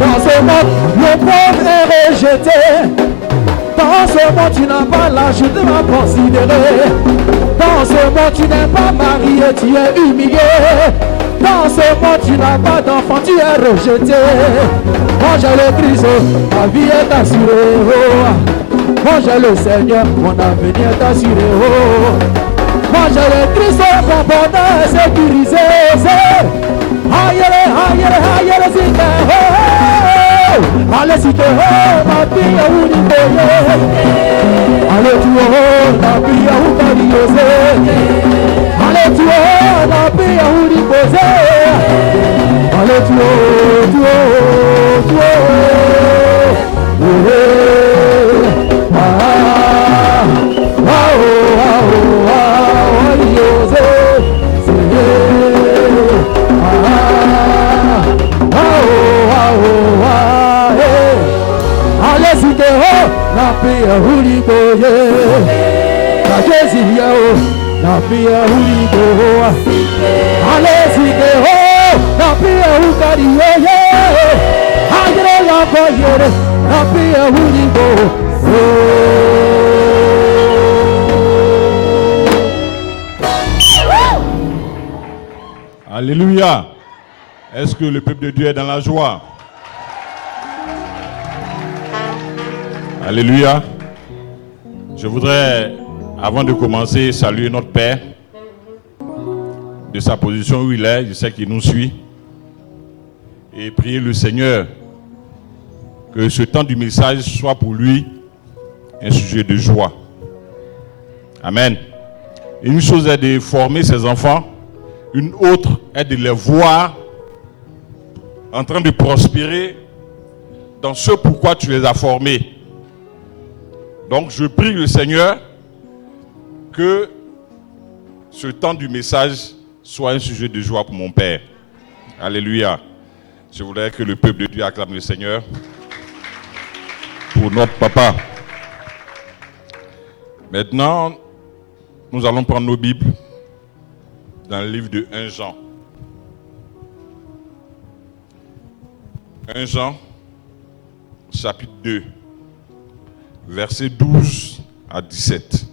Dans ce monde, le pauvre est rejeté. Dans ce monde, tu n'as pas l'âge de me considérer. Dans ce monde, tu n'es pas marié, tu es humilié. Dans ce monde, tu n'as pas d'enfant, tu es rejeté. Moi j'ai le Christ, ma vie est assurée. Moi j'ai le Seigneur, mon avenir est assuré. Moi j'ai le Christ, mon bonheur est sécurisé. Aïe, aïe, aïe, aïe, zite, allez, zite, ma fille, où你的allez, tu ma fille, où pariose, allez, tu ma fille, où你pose, allez, tu Alléluia. Est-ce que le peuple de Dieu est dans la joie? Alléluia. Je voudrais, avant de commencer, saluer notre Père de sa position où il est. Je sais qu'il nous suit. Et prier le Seigneur que ce temps du message soit pour lui un sujet de joie. Amen. Une chose est de former ses enfants. Une autre est de les voir en train de prospérer dans ce pourquoi tu les as formés. Donc je prie le Seigneur que ce temps du message soit un sujet de joie pour mon Père. Alléluia. Je voudrais que le peuple de Dieu acclame le Seigneur pour notre papa. Maintenant, nous allons prendre nos Bibles dans le livre de 1 Jean. 1 Jean, chapitre 2, versets 12 à 17.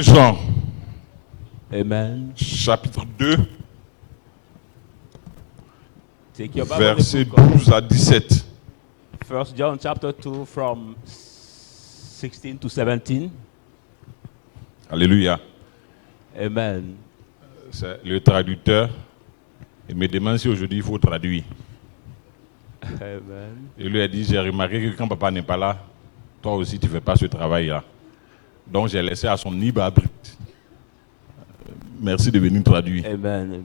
Jean, Amen. chapitre 2, Take your Bible, versets 12 à 17. 1 John chapter 2 from 16 to 17. Alléluia. Amen. C'est le traducteur. Il me demande si aujourd'hui il faut traduire. Amen. Il lui a dit, j'ai remarqué que quand papa n'est pas là, toi aussi tu ne fais pas ce travail-là. Donc j'ai laissé à son libre arbitre. Merci de venir traduire. Amen.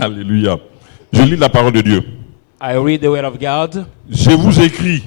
Alléluia. Je lis la parole de Dieu. I read the word of God. Je vous écris,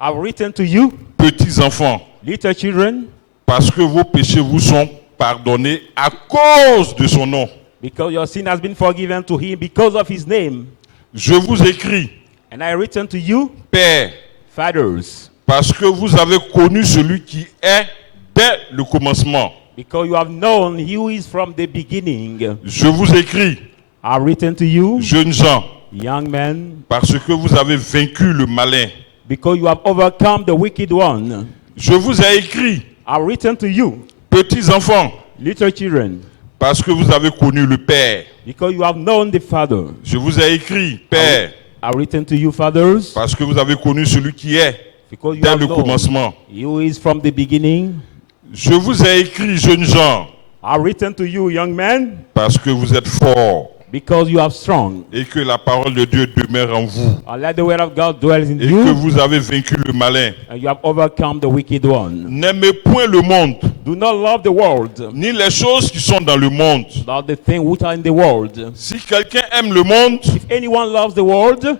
I've written to you, petits enfants, little children, parce que vos péchés vous sont pardonnés à cause de son nom. because your sin has been forgiven to him because of his name. Je vous écris, And I written to you, Père, fathers, parce que vous avez connu celui qui est dès le commencement. Because you have known who is from the beginning. Je vous écris, I've written to you, jeunes gens, young men, parce que vous avez vaincu le malin. because you have overcome the wicked one. Je vous ai écrit, I've written to you, petits enfants, little children, parce que vous avez connu le Père. because you have known the Father. Je vous ai écrit, Père, I've written to you, fathers, parce que vous avez connu celui qui est because you dès have le known commencement. who is from the beginning. Je vous ai écrit, jeunes gens, I've written to you, young men, parce que vous êtes forts because you are strong. et que la parole de Dieu demeure en vous And let the word of God dwell in et que you, vous avez vaincu le malin. and you have overcome the wicked one. N'aimez point le monde, Do not love the world, ni les choses qui sont dans le monde. not the things which are in the world. Si quelqu'un aime le monde, If anyone loves the world,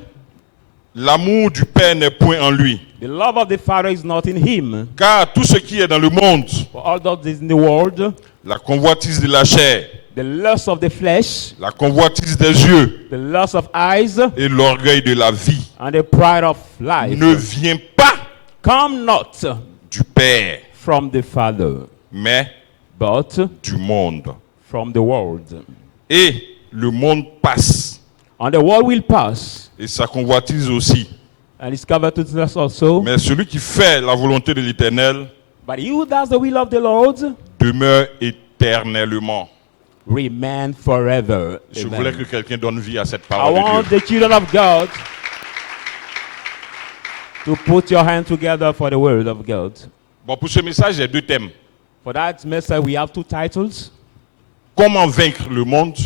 l'amour du Père n'est point en lui. the love of the Father is not in him. Car tout ce qui est dans le monde, For all that is in the world, la convoitise de la chair, the lust of the flesh, la convoitise des yeux the lust of eyes, et l'orgueil de la vie and the pride of life ne vient pas come not du Père, from the Father, mais but du monde. from the world. Et le monde passe, And the world will pass, et sa convoitise aussi. and its covetousness also. Mais celui qui fait la volonté de l'Éternel But he who does the will of the Lord demeure éternellement. remain forever. Je Amen. voulais que quelqu'un donne vie à cette I parole de want Dieu. the children of God to put your hand together for the word of God. Bon, pour ce message, j'ai deux thèmes. For that message, we have two titles. Comment vaincre le monde?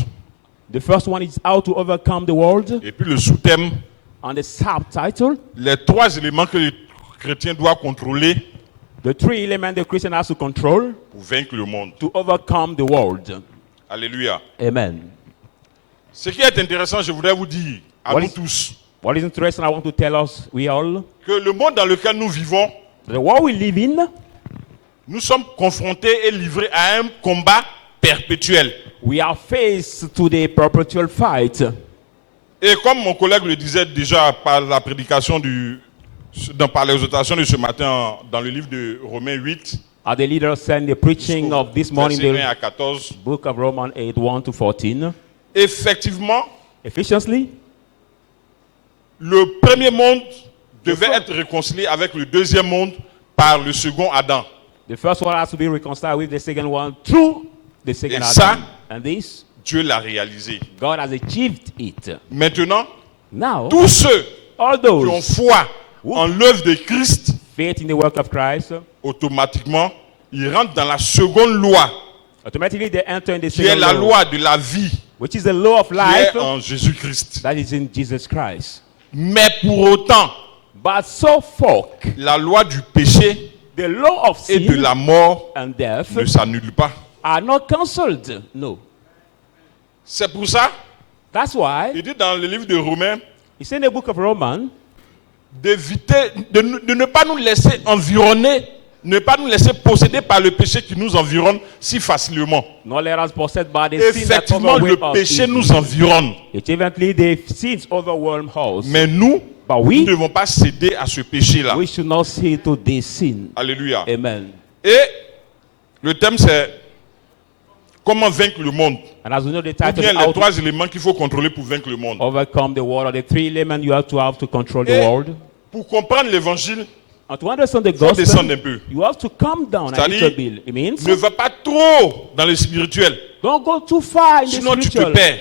The first one is how to overcome the world. Et puis le sous-thème, And the subtitle, les trois éléments que le chrétien doit contrôler the three elements the Christian has to control pour vaincre le monde. to overcome the world. Alléluia. Amen. Ce qui est intéressant, je voudrais vous dire à What nous is- tous, What is interesting, I want to tell us, we all, que le monde dans lequel nous vivons, the world we live in, nous sommes confrontés et livrés à un combat perpétuel. we are faced to the perpetual fight. Et comme mon collègue le disait déjà par la prédication par l'exhortation de ce matin dans le livre de Romains 8, As the leader said in the preaching of this morning, versets 1 the à 14, book of Romans 8, 1 to 14, effectivement, efficiently, le premier monde devait être réconcilié avec le deuxième monde par le second Adam. the first one has to be reconciled with the second one through the second Et Adam. ça- And this, Dieu l'a réalisé. God has achieved it. Maintenant, Now, tous ceux all qui ont those foi en l'œuvre de Christ, faith in the work of Christ, automatiquement, ils rentrent dans la seconde loi, automatically they enter in the qui est second la law, loi de la vie, which is the law of qui life est en Jésus-Christ. that is in Jesus Christ. Mais pour autant, But so forth, la loi du péché the law of et de sin la mort and death ne s'annule pas. are not cancelled. No. C'est pour ça, That's why il dit dans le livre de Romains, it's in the book of Romans d'éviter, de ne pas nous laisser environner, ne pas nous laisser posséder par le péché qui nous environne si facilement. not let us possessed by the sin that Effectivement, le overwhelm us péché easily. nous environne. Evidently, the sins overwhelm us. Mais nous, But nous we, ne devons pas céder à ce péché-là. we should not say to this sin. Alléluia. Amen. Et le thème, c'est comment vaincre le monde. And as we know, the Ou title bien is les how to trois éléments qu'il faut contrôler pour vaincre le monde. overcome the world, or the three elements you have to control the Et world. pour comprendre l'évangile, And to understand the il faut descendre gospel, un peu. you have to come down a C'est-à-dire, little bit. It means ne va pas trop dans le spirituel. don't go too far in the Sinon, tu te spiritual perds.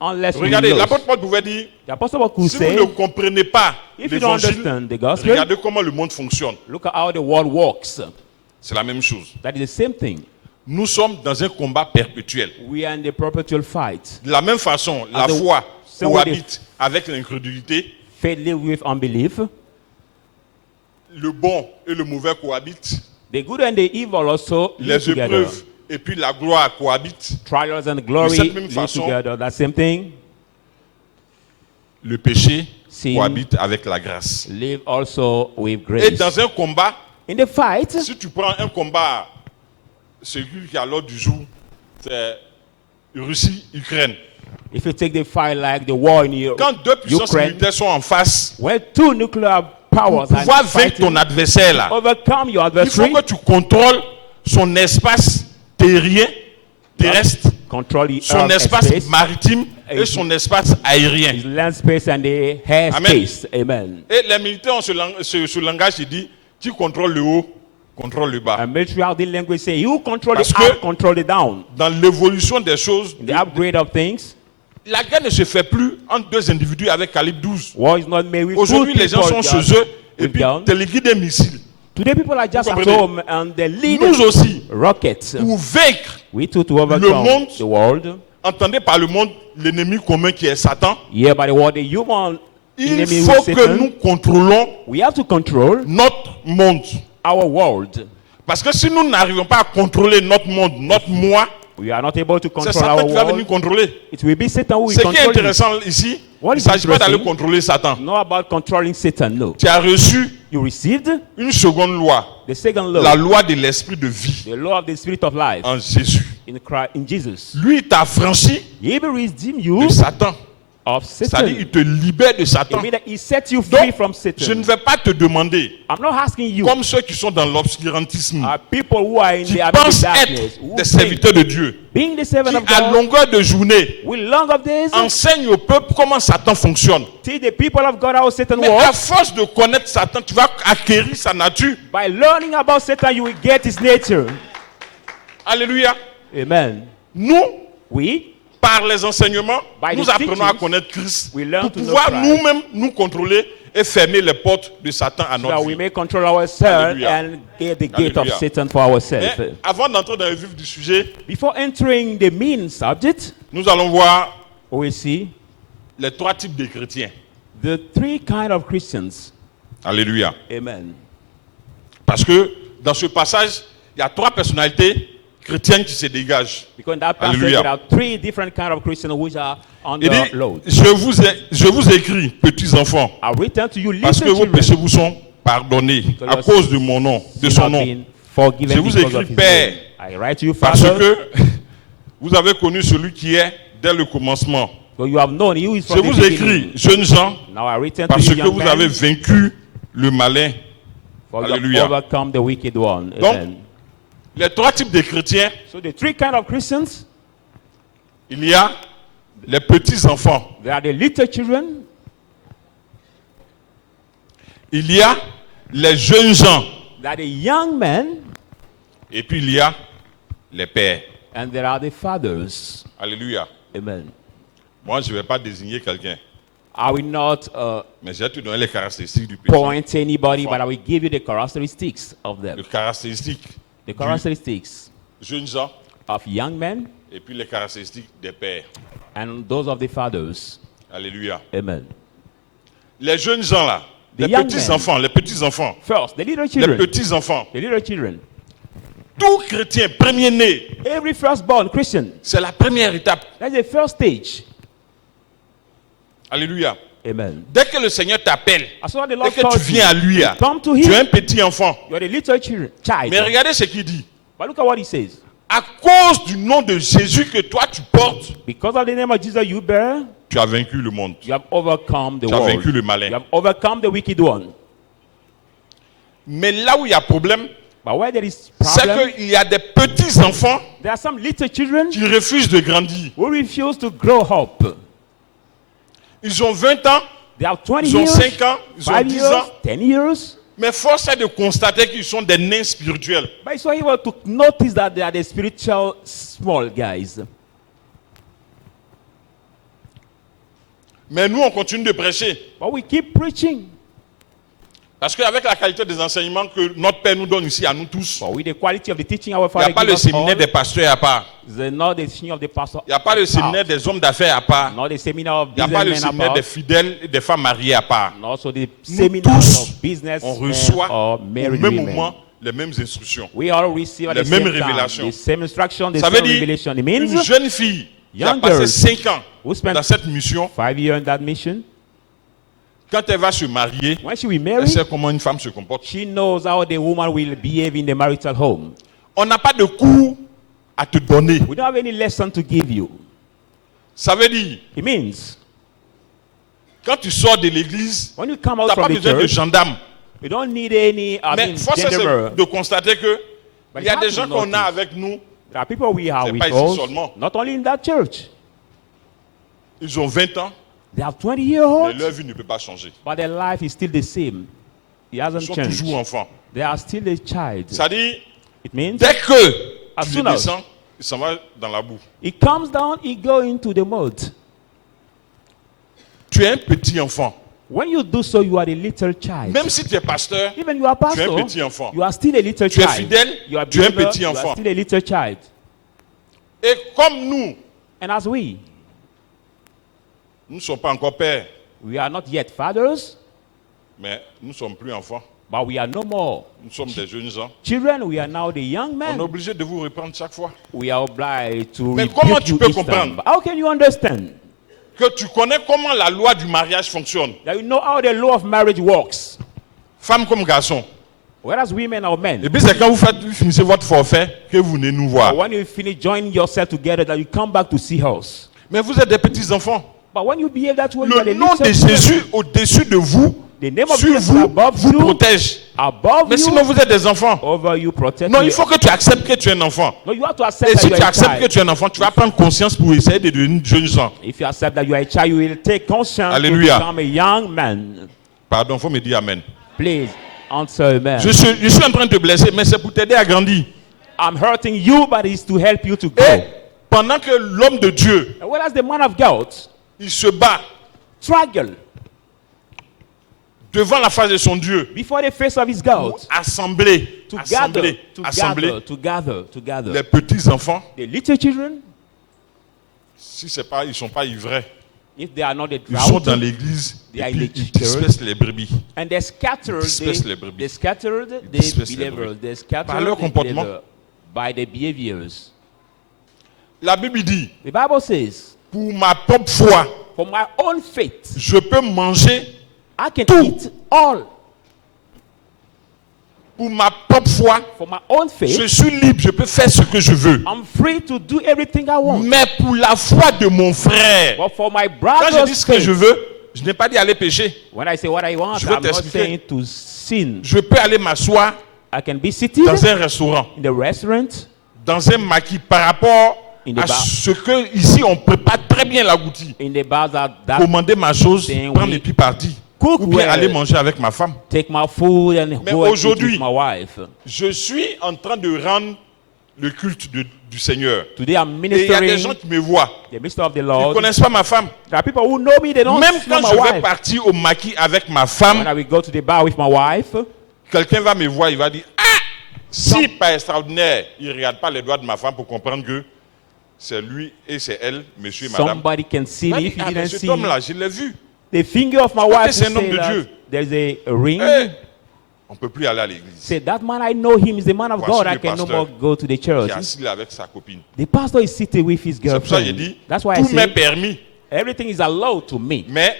unless you Regardez, lose. l'apôtre Paul pouvait dire, The apostle could si vous say, ne comprenez pas if you don't l'évangile, understand the gospel, regardez comment le monde fonctionne. look at how the world works. C'est la même chose. That is the same thing. Nous sommes dans un combat perpétuel. We are in the perpetual fight. De la même façon, la the foi same way cohabite avec l'incrédulité, Faith live with unbelief. le bon et le mauvais cohabitent, The good and the evil also live les together. épreuves et puis la gloire cohabitent. Trials and glory cette même live façon, together. That same thing. Le péché Sin cohabite avec la grâce. live also with Et grace. dans un combat, In the fight, si tu prends un combat, celui qui a l'ordre du jour, c'est Russie-Ukraine. if you take the fight like the war in Europe, Quand deux puissances Ukraine, militaires sont en face, when two nuclear powers pour are pouvoir vaincre fighting, ton adversaire là, overcome your il faut adversary, que tu contrôles son espace terrien, terrestre, Control the son earth espace space, maritime et son espace aérien. his land space and the air Amen. space. Amen. Et les militaires ont ce langage, il dit, tu contrôles le haut, contrôle le bas. And military how the language say, you control Parce the que- up, control the down. Dans l'évolution des choses, In the upgrade of things, la guerre ne se fait plus entre deux individus avec calibre 12. war is not made with Aujourd'hui, two les gens people sont just chez eux et with puis guns. téléguident des missiles. Today people are just at comprenez? home and they lead Nous aussi, rockets. pour vaincre, We too to overcome monde- the world. entendez par le monde l'ennemi commun qui est Satan, Yeah, by the world, the human il enemy faut with que Satan. nous contrôlons We have to control notre monde. our world. Parce que si nous n'arrivons pas à contrôler notre monde, notre moi, We are not able to c'est control Satan our qui va venir world. contrôler. It will be Satan who will Ce qui est control it. intéressant ici, What il ne is s'agit pas d'aller interesting? contrôler Satan. Not about controlling Satan, no. Tu as reçu You received une seconde loi, the second law, la loi de l'esprit de vie the law of the spirit of life en Jésus. in Christ, in Jesus. Lui, il t'a franchi He will redeem de you Satan. of C'est-à-dire, Satan. il te libère de It Satan. means that he set you free Donc, from je ne Satan. vais pas te demander, I'm not asking you, comme ceux qui sont dans l'obscurantisme, people who are in qui the abyss of pensent darkness, être who des think serviteurs de Dieu, being the servant of qui, à God, longueur de journée, with long of days, enseignent au peuple comment Satan fonctionne. teach the people of God how Satan Mais à works. force de connaître Satan, tu vas acquérir sa nature. By learning about Satan, you will get his nature. Alléluia. Amen. Nous, We, par les enseignements, By nous the apprenons à teachings, connaître Christ we learn pour to know pouvoir Christ. nous-mêmes nous contrôler et fermer les portes de Satan à so notre that we vie. may control ourselves Alléluia. and get the gate of Alléluia. Satan for ourselves. Mais avant d'entrer dans le vif du sujet, Before entering the main subject, nous allons voir we see les trois types de chrétiens. the three kind of Christians. Alléluia. Amen. Parce que dans ce passage, il y a trois personnalités chrétiennes qui se dégagent. Because in that passage, Alléluia. there are three different kind of Christians which are on Il the dit, load. je vous écris, petits enfants, I return to you, parce little que vos péchés children, vous sont pardonnés à your cause de mon nom, de sins son have nom. been forgiven Je vous because écris, of his Père, name. I write to you, Parce Father, que vous avez connu celui qui est dès le commencement. so you have known you is Je from the vous beginning. écris, jeunes gens, Now I return to parce you, que young vous men, avez vaincu le malin. for you Alléluia. have overcome the wicked one. Donc, Amen. les trois types de chrétiens, So the three kind of Christians, il y a les petits enfants, there are the little children, il y a les jeunes gens, there are the young men, et puis il y a les pères. and there are the fathers. Alléluia. Amen. Moi, je ne vais pas désigner quelqu'un, I will not mais je vais te donner les caractéristiques du petit. point anybody, but I will give you the characteristics of them. Les caractéristiques The characteristics jeunes gens, of young men et puis les caractéristiques des pères. and those of the fathers. Alléluia. Amen. Les jeunes gens là, The les young petits men. enfants, les petits enfants, First, the little les children. petits enfants. The little children. Tout chrétien premier-né, Every firstborn Christian. c'est la première étape. That's the first stage. Alléluia. Amen. Dès que le Seigneur t'appelle As soon as the et Lord que tu calls viens à you, lui, come to tu es un him. petit enfant. You are the little child. Mais regardez ce qu'il dit. But look at what he says. À cause du nom de Jésus que toi tu portes, Because of the name of Jesus you bear, tu as vaincu le monde. you have overcome the Tu as world. vaincu le You malin. have overcome the wicked one. Mais là où il y a problème, But where there is c'est problem, qu'il y a des petits enfants there are some little children qui refusent de grandir. who refuse to grow up. Ils ont 20 ans, They have 20 ils ont years, 5 ans, ils ont 5 10 years, ans. 10 years. Mais force est de constater qu'ils sont des nains spirituels. But it's so able to notice that they are the spiritual small guys. Mais nous, on continue de prêcher. But we keep preaching. Parce qu'avec la qualité des enseignements que notre Père nous donne ici à nous tous, But with the quality of the teaching our il n'y Father a pas gives le us séminaire all, des pasteurs à part. the not the teaching of the pastor, Il n'y a pas le séminaire des hommes d'affaires à part. not the seminar of Il n'y a pas le businessmen séminaire des apart, fidèles et des femmes mariées à part. and also the seminar tous, of business On reçoit or au married même women. moment les mêmes instructions. We all receive at Les the mêmes same time révélations. the same instruction, the Ça veut same dire revelation. It une means jeune fille qui a young passé girls 5 ans who spent dans cette mission, 5 years in that mission, quand elle va se marier, when she will elle marry, sait comment une femme se comporte. she knows how the woman will behave in the marital home. On n'a pas de cours à te donner. We don't have any lesson to give you. Ça veut dire, It means quand tu sors de l'église, when you come tu out n'as pas from the besoin de church, gendarmes. you don't need any Mais force est gentleman. de constater que But Il y a you des have to gens qu'on a notice, avec nous, there are people we are C'est with pas ici us, seulement. not only in that church. ils ont 20 ans, They have mais 20-year-olds, leur vie ne peut pas changer. but their life is still the same. It Ils hasn't sont changed. toujours enfants. They are still a child. C'est-à-dire, It means dès que As tu soon le as- descends, il s'en va dans la boue. he comes down, he go into the mud. Tu es un petit enfant. When you do so, you are a little child. Même si tu es pasteur, Even you are pastor, tu es un petit enfant. you are still a little Tu es child. fidèle, You are tu es un believer, petit you are enfant. still a little child. Et comme nous, And as we nous ne sommes pas encore pères, are not yet fathers, mais nous ne sommes plus enfants. but we are no more Nous sommes des jeunes gens. children. We are now the young On est men. obligé de vous reprendre chaque fois. We are obliged to Mais rebuke comment tu you peux each time. comprendre? But how can you understand Que tu connais comment la loi du mariage fonctionne. that you know how the law of marriage works? Femme comme garçon. Whereas women or men, Et puis c'est quand vous finissez votre forfait que vous venez nous voir. but when you finish joining yourself together, that you come back to see us. Mais vous êtes des petits enfants. But when you behave that way, you are Le the nom little de children. Jésus au-dessus de vous, The name of sur Jesus vous, above vous you, protège. above Mais you, sinon vous êtes des enfants. over you, protect Non, you. il faut que tu acceptes que tu es un enfant. No, you have to accept Et that si you tu are a acceptes que child. tu es un enfant, tu vas prendre conscience pour essayer de devenir jeune gens. If you accept that you are a child, you will take conscience Alléluia. to become a young man. Pardon, il faut me dire Amen. Please answer amen. Je suis en train de te blesser, mais c'est pour t'aider à grandir. I'm hurting you, but it's to help you to grow. Et pendant que l'homme de Dieu, And whereas the man of God il se bat struggle devant la face de son Dieu, before the face of his God assembler, to gather, assembler to gather les petits enfants, the little children, si c'est pas, ils sont pas ivrés, if they are not the ils sont dans drought, l'église They et are puis in the ils church. dispersent les brebis. and they scattered dispersent les brebis. they scattered the dispersent les believers, brebis. they scattered Par leur the comportement. believer by their behaviors. La Bible dit, The Bible says, pour ma propre foi, for my own faith, je peux manger. I can Tout. eat all. Pour ma propre foi, For my own faith, je suis libre, je peux faire ce que je veux. I'm free to do everything I want. Mais pour la foi de mon frère, But for my quand je dis brother's ce que je faith, veux, je n'ai pas dit aller pécher. when I say what I want, Je veux I'm not t'expliquer. saying to sin. Je peux aller m'asseoir I can be seated dans un restaurant, in the restaurant, dans un maquis par rapport In the à bar. ce que ici on prépare très bien l'agouti. in the bars that Commander ma chose, Then prendre we et puis partir. cook Ou bien well. aller manger avec ma femme. take my food and Mais go and eat aujourd'hui- with my wife. Je suis en train de rendre le culte du Seigneur. Today I'm Et il y a des gens ministering qui me voient. the minister of the Ils ne Lord. connaissent pas ma femme. There are people who know me, they don't Même know quand my je vais wife. partir au maquis avec ma When femme, I will go to the bar with my wife, quelqu'un va me voir, il va dire ah, si pas extraordinaire, il ne regarde pas les doigts de ma femme pour comprendre que c'est lui et c'est elle, monsieur et madame. somebody can see Il va me dire, if he ah, mais didn't cet see homme-là, je l'ai vu. the finger of my crois que wife. c'est to un homme say de that Dieu. there's a ring. Eh, on ne peut plus aller à l'église. Say that man, I know him is the man of Voici God. le I can no pasteur more go to the Qui est church. assis là avec sa copine. The pastor is sitting with his C'est pour ça que j'ai girlfriend. dit, That's why I tout m'est say permis, everything is allowed to me, mais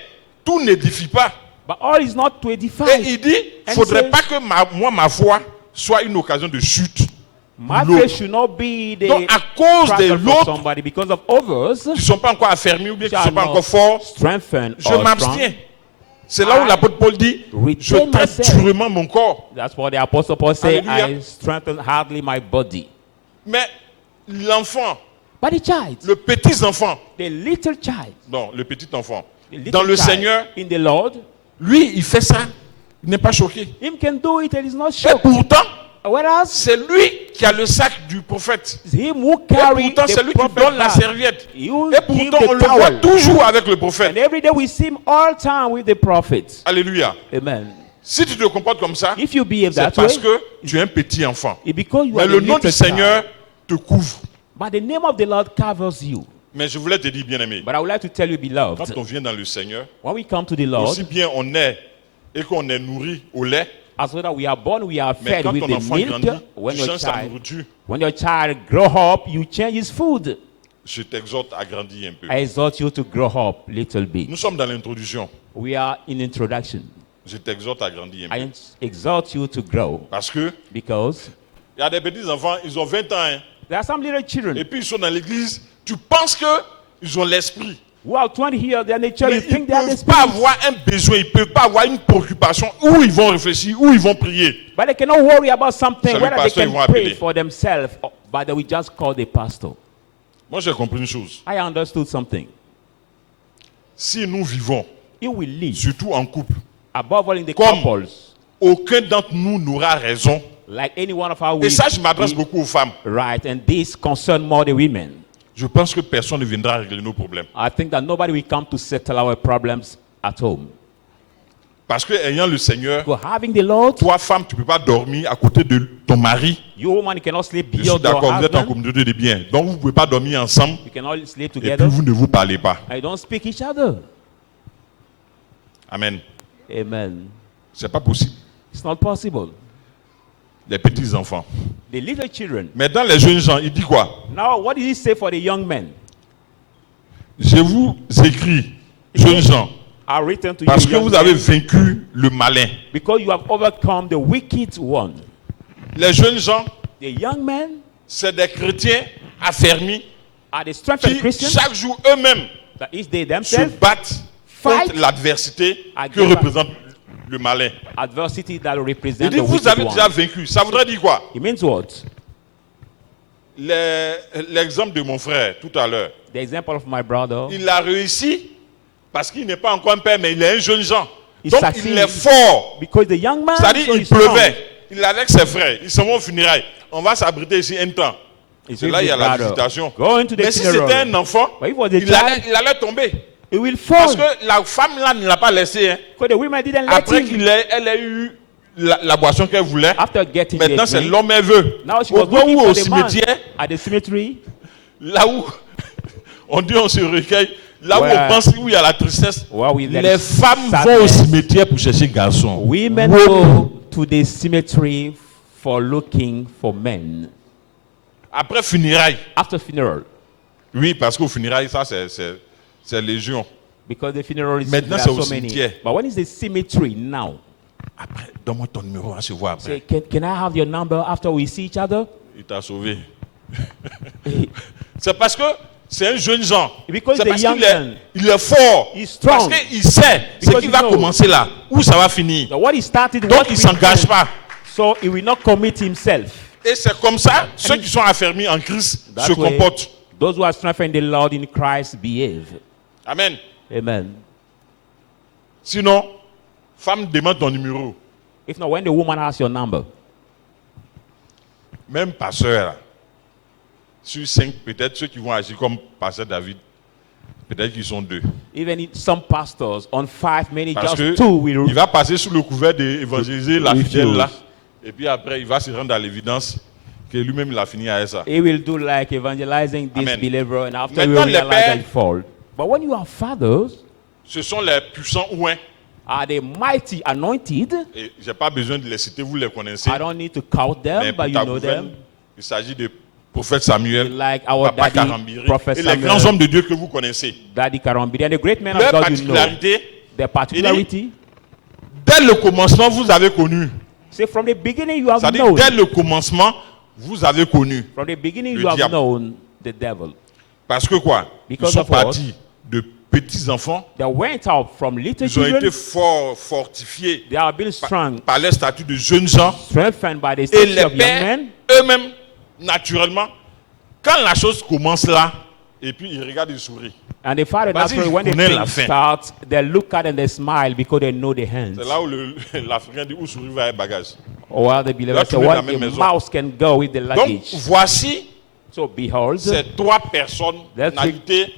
tout n'édifie pas. but all is not to Et edify. il dit, il ne And faudrait says- pas que ma foi soit une occasion de chute. My l'autre. faith should not be the Donc, à cause de struggle for l'autre, somebody because of others. qui ne sont pas encore affermis ou bien qui ne shall sont pas not encore forts, strengthen je or m'abstiens. strong. C'est là où I l'apôtre Paul dit, je retain traite myself. durement mon corps. That's what the apostle Paul said. Hallelujah. I strengthen hardly my body. Mais l'enfant, But the child, le petit enfant, the little child, non, le petit enfant, the little dans le child Seigneur, in the Lord, lui, il fait ça, il n'est pas choqué. him can do it and is not Et shocked. pourtant, Whereas c'est lui qui a le sac du prophète. it's him who Et carry pourtant, c'est the lui qui prophet donne la bag. serviette. You Et give pourtant, on the le voit towel. toujours avec le prophète. And every day we see him all time with the prophet. Alléluia. Amen. Si tu te comportes comme ça, If you behave c'est that parce way, que tu es un petit enfant. it's because you Mais are le the nom du little Seigneur child. te couvre. But the name of the Lord covers you. Mais je voulais te dire, bien-aimé, But I would like to tell you, beloved, quand on vient dans le Seigneur, when we come to the Lord, aussi bien on est et qu'on est nourri au lait, as well as we are born, we are mais fed quand with ton the enfant milk. grandit, When tu your changes sa child, nourriture. when your child grow up, you change his food. Je t'exhorte à grandir un peu. I exhort you to grow up a little bit. Nous sommes dans l'introduction. We are in introduction. Je t'exhorte à grandir un I peu. exhort you to grow Parce que because il y a des petits enfants, ils ont 20 ans, hein, there are some little children. et puis ils sont dans l'église. Tu penses qu'ils ont l'esprit. who are 20 years their nature, Mais you ils ne think they are the peuvent pas spirits. avoir un besoin, ils ne peuvent pas avoir une préoccupation où ils vont réfléchir, où ils vont prier. But they cannot worry about something, C'est le whether they pasteur, can ils vont pray appeler. for themselves, but they will just call the pastor. Moi, j'ai compris une chose. I understood something. Si nous vivons, If we live, surtout en couple, above all in the Comme- couples, aucun d'entre nous n'aura raison. like any one of our Et ça, je women, m'adresse beaucoup aux femmes. right, and this concern more the women. Je pense que personne ne viendra régler nos problèmes. I think that nobody will come to settle our problems at home. Parce que ayant le Seigneur, Because having the Lord, toi, femme, tu ne peux pas dormir à côté de ton mari. you woman cannot sleep Je suis beyond your d'accord, vous êtes en husband. communauté de biens. Donc, vous ne pouvez pas dormir ensemble You cannot sleep et puis together. vous ne vous parlez pas. And you don't speak each other. Amen. Amen. C'est pas possible. It's not possible. Les petits-enfants. The little children. Mais dans les jeunes gens, il dit quoi? Now, what did he say for the young men? Je vous écris, jeunes gens, I written to parce you, que young vous avez men, vaincu le malin. because you have overcome the wicked one. Les jeunes gens, The young men c'est des chrétiens affermis are the strengthened qui, Christians chaque jour, eux-mêmes, that is they se themselves battent Fight contre l'adversité que against représente le malin. adversity that Il represent dit, the vous wicked avez one. déjà vaincu. Ça voudrait dire quoi? It means what? L'exemple de mon frère, tout à l'heure, The example of my brother. il a réussi parce qu'il n'est pas encore un père, mais il est un jeune gens. Il Donc, succeed. il est fort. Because the young man, C'est-à-dire, so il he's strong. pleuvait. Il est avec ses frères. Ils s'en vont aux funérailles. On va s'abriter ici un temps. He's C'est with là, il y a his la brother. visitation. Go into the Mais si funeral. c'était un enfant, But if it was a il child, allait tomber. he will Parce fall. que la femme là ne l'a pas laissé. Hein. Because the women didn't let Après him. elle ait eu la boisson qu'elle voulait, After getting maintenant the c'est drink, l'homme elle veut. now she Au was point looking où for au the man cimetière, at the cemetery, là où on dit on se recueille, là où Ouais. on pense où il y a la tristesse, Well, we let les it femmes sadness. vont au cimetière pour chercher garçon. women go to the cemetery for looking for men Après funérailles. after funeral. Oui, parce qu'au funérailles, ça c'est légion. Because the funeral is Maintenant, there c'est are au so many. cimetière. But when is the cemetery now? Après, donne-moi ton numéro, on va se voir après. Say, can I have your number after we see each other? Il t'a sauvé. C'est parce que c'est un jeune gens. Because C'est the parce young qu'il est, man, il est fort. he's strong. Parce qu'il sait ce Because qui he va knows. commencer là, où ça va finir. So what he started, Donc what il ne will s'engage end. pas. So he will not commit himself. Et c'est comme ça, ceux qui sont affermis en Christ That se way, comportent. those who are strengthened in the Lord in Christ behave. Amen. Amen. Sinon, femme demande ton numéro. If not, when the woman has your number, Même pasteur, là, sur 5, peut-être ceux qui vont agir comme pasteur David, peut-être qu'ils sont 2. even if some pastors on 5, many Parce que just 2 will il va passer sous le couvert d'évangéliser la Refuse. fidèle là. Et puis après, il va se rendre à l'évidence que lui-même, il a fini à ça. he will do like evangelizing this Amen. believer, and after we Maintenant, les realize pères- that he fall. But when you are fathers, Ce sont les puissants ouins. are they mighty anointed? Et je n'ai pas besoin de les citer, vous les connaissez. I don't need to count them, Mais pour but you ta know gouverne, them. il s'agit de prophète Samuel, Like our Papa daddy, Karambiri, Prophet et les Samuel. grands hommes de Dieu que vous connaissez. Daddy Karambiri and the great men of Leur God you know. particularité, Their particularity. dès le commencement, vous avez connu. Say from the beginning you have C'est-à-dire, known. dès le commencement, vous avez connu. From the beginning Le you have diable. known the devil. Parce que quoi? Because Ils sont of what? partis de petits enfants. They went out from little Ils ont été children. fortifiés They are being strong, par leur statut de jeunes gens. strengthened by the Et statue les of young pères, men. eux-mêmes, naturellement, quand la chose commence là, et puis ils regardent, ils sourient. And the father, Vas-y, naturally, when the connais la thing fin. starts, they look at and they smile because they know the hands. C'est là où l'Africain dit où sourit va un bagage. Or the believer Là, say, tu mets what dans la même the maison. mouse can go with the Donc, luggage. voici So behold, ces 3 personnalités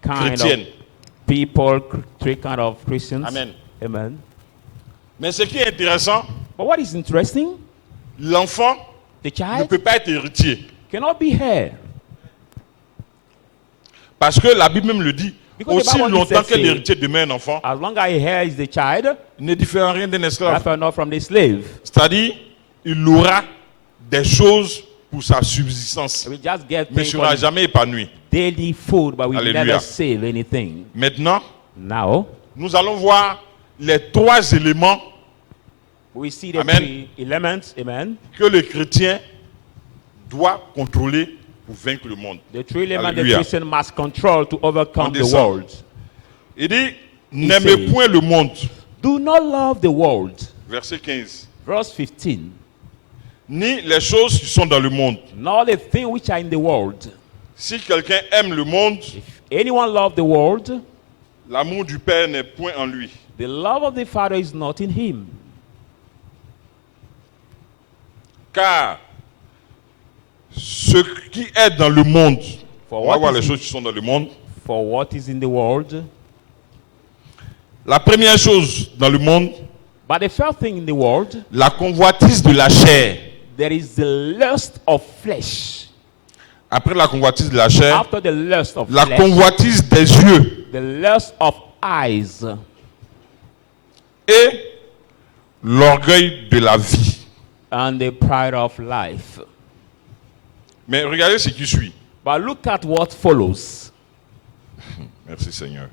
kind chrétiennes. of people, three kind of Christians. Amen. Amen. Mais ce qui est intéressant, But what is interesting, l'enfant the ne child peut pas être héritier. cannot be heir. Parce que la Bible même le dit, Because the aussi Bible longtemps says que so. l'héritier demeure un enfant, As long as he heir is the child, ne diffère rien d'un esclave. rather not from the slave. C'est-à-dire, il aura des choses pour sa subsistance, We just get mais ne things sera for jamais épanoui. daily food, but we Hallelujah. never save anything. Maintenant, Now, nous allons voir les 3 éléments we see the Amen. 3 elements, amen, que le chrétien doit contrôler pour vaincre le monde. The true element the Alléluia. Christian must control to overcome On the descend. world. Il dit, n'aimez says- point le monde. Do not love the world. Verset 15. Verse 15. Ni les choses qui sont dans le monde. Nor the things which are in the world. Si quelqu'un aime le monde, If anyone love the world, l'amour du Père n'est point en lui. the love of the Father is not in him. Car ce qui est dans le monde, For on va what voir is les in- choses qui sont dans le monde. For what is in the world? La première chose dans le monde, But the first thing in the world, la convoitise de la chair. there is the lust of flesh. Après la convoitise de la chair, After the lust of la flesh, convoitise des yeux the lust of eyes, et l'orgueil de la vie. and the pride of life. Mais regardez ce qui suit. But look at what follows. Merci Seigneur.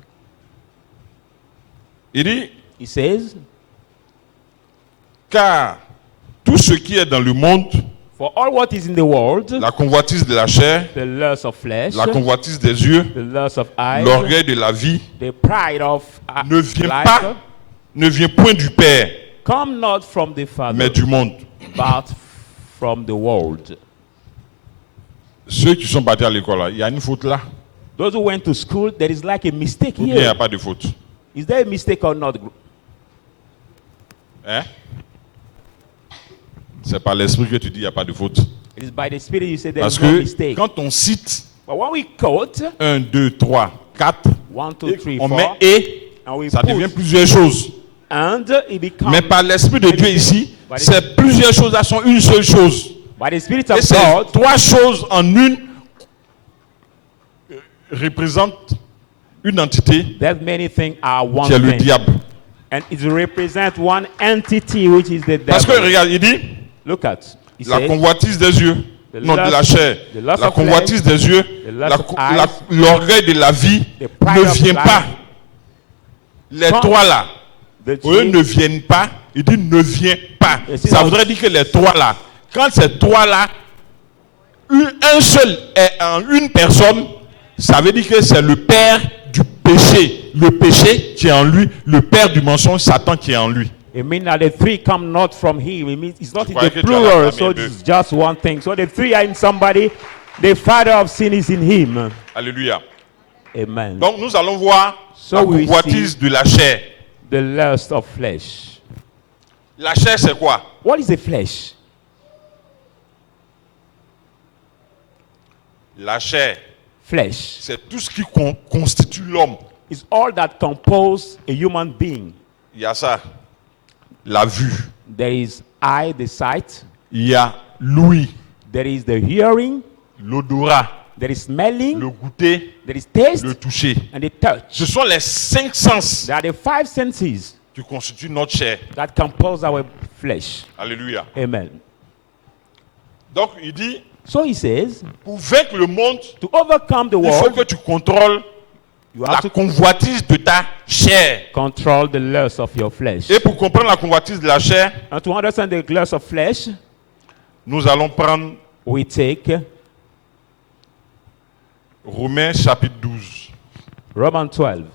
Il dit, He says, car tout ce qui est dans le monde, for all what is in the world, la convoitise de la chair, the lust of flesh, la convoitise des yeux, the lust of eyes, l'orgueil de la vie, the pride of ne vient life, pas, ne vient point du Père, come not from the Father, mais du monde. but from the world. Ceux qui sont partis à l'école, là, il y a une faute là, Those who went to school, there is like a mistake ou bien il n'y a here. pas de faute. Is there a mistake or not? Hein? C'est par l'esprit que tu dis il n'y a pas de faute. It is by the Spirit you say there Parce is no que mistake. quand on cite But when we quote 1, 2, 3, 4, 1, 2, et 3, on 4, met et, and we ça put, devient plusieurs choses. and it becomes, Mais par l'Esprit de Dieu ici, By the- c'est plusieurs choses là sont une seule chose. by the Spirit Et of ces God, trois choses en une représentent une entité that many things are one qui est le thing. diable. And it represents one entity, which is the Parce que devil. regarde, il dit Look at, he la says, convoitise des yeux, The non de lust- la chair, the lust la of convoitise des yeux, the lust of eyes, l'orgueil de la vie the pride ne of vient life. pas. Les Come. trois là, the eux tree, ne viennent pas, il dit ne vient pas. Et c'est Ça dans- voudrait dire que les trois là, quand ces trois là, un seul est en une personne, ça veut dire que c'est le père du péché. Le péché qui est en lui, le père du mensonge, Satan qui est en lui. it means that the three come not from him. It means it's not in croyais the que tu allais plural, acclamer so un peu. it's just one thing. So the three are in somebody. The father of sin is in him. Alléluia. Amen. Donc nous allons voir So la we convoitise de la chair. The lust of flesh. La chair, c'est quoi? What is the flesh? La chair, Flesh c'est tout ce qui constitue l'homme. is all that compose a human being. Il y a ça, la vue. There is eye, the sight. Il y a l'ouïe, There is the hearing. l'odorat, There is smelling. le goûter, There is taste le toucher. and the touch. Ce sont les 5 sens There are the five senses qui constituent notre chair. that compose our flesh. Alléluia. Amen. Donc il dit, So he says, pour vaincre le monde, to overcome the il faut world, que tu contrôles you la have to convoitise de ta chair. control the lust of your flesh. Et pour comprendre la convoitise de la chair, And to understand the lust of flesh, nous allons prendre we take Romains chapitre 12. Romans 12.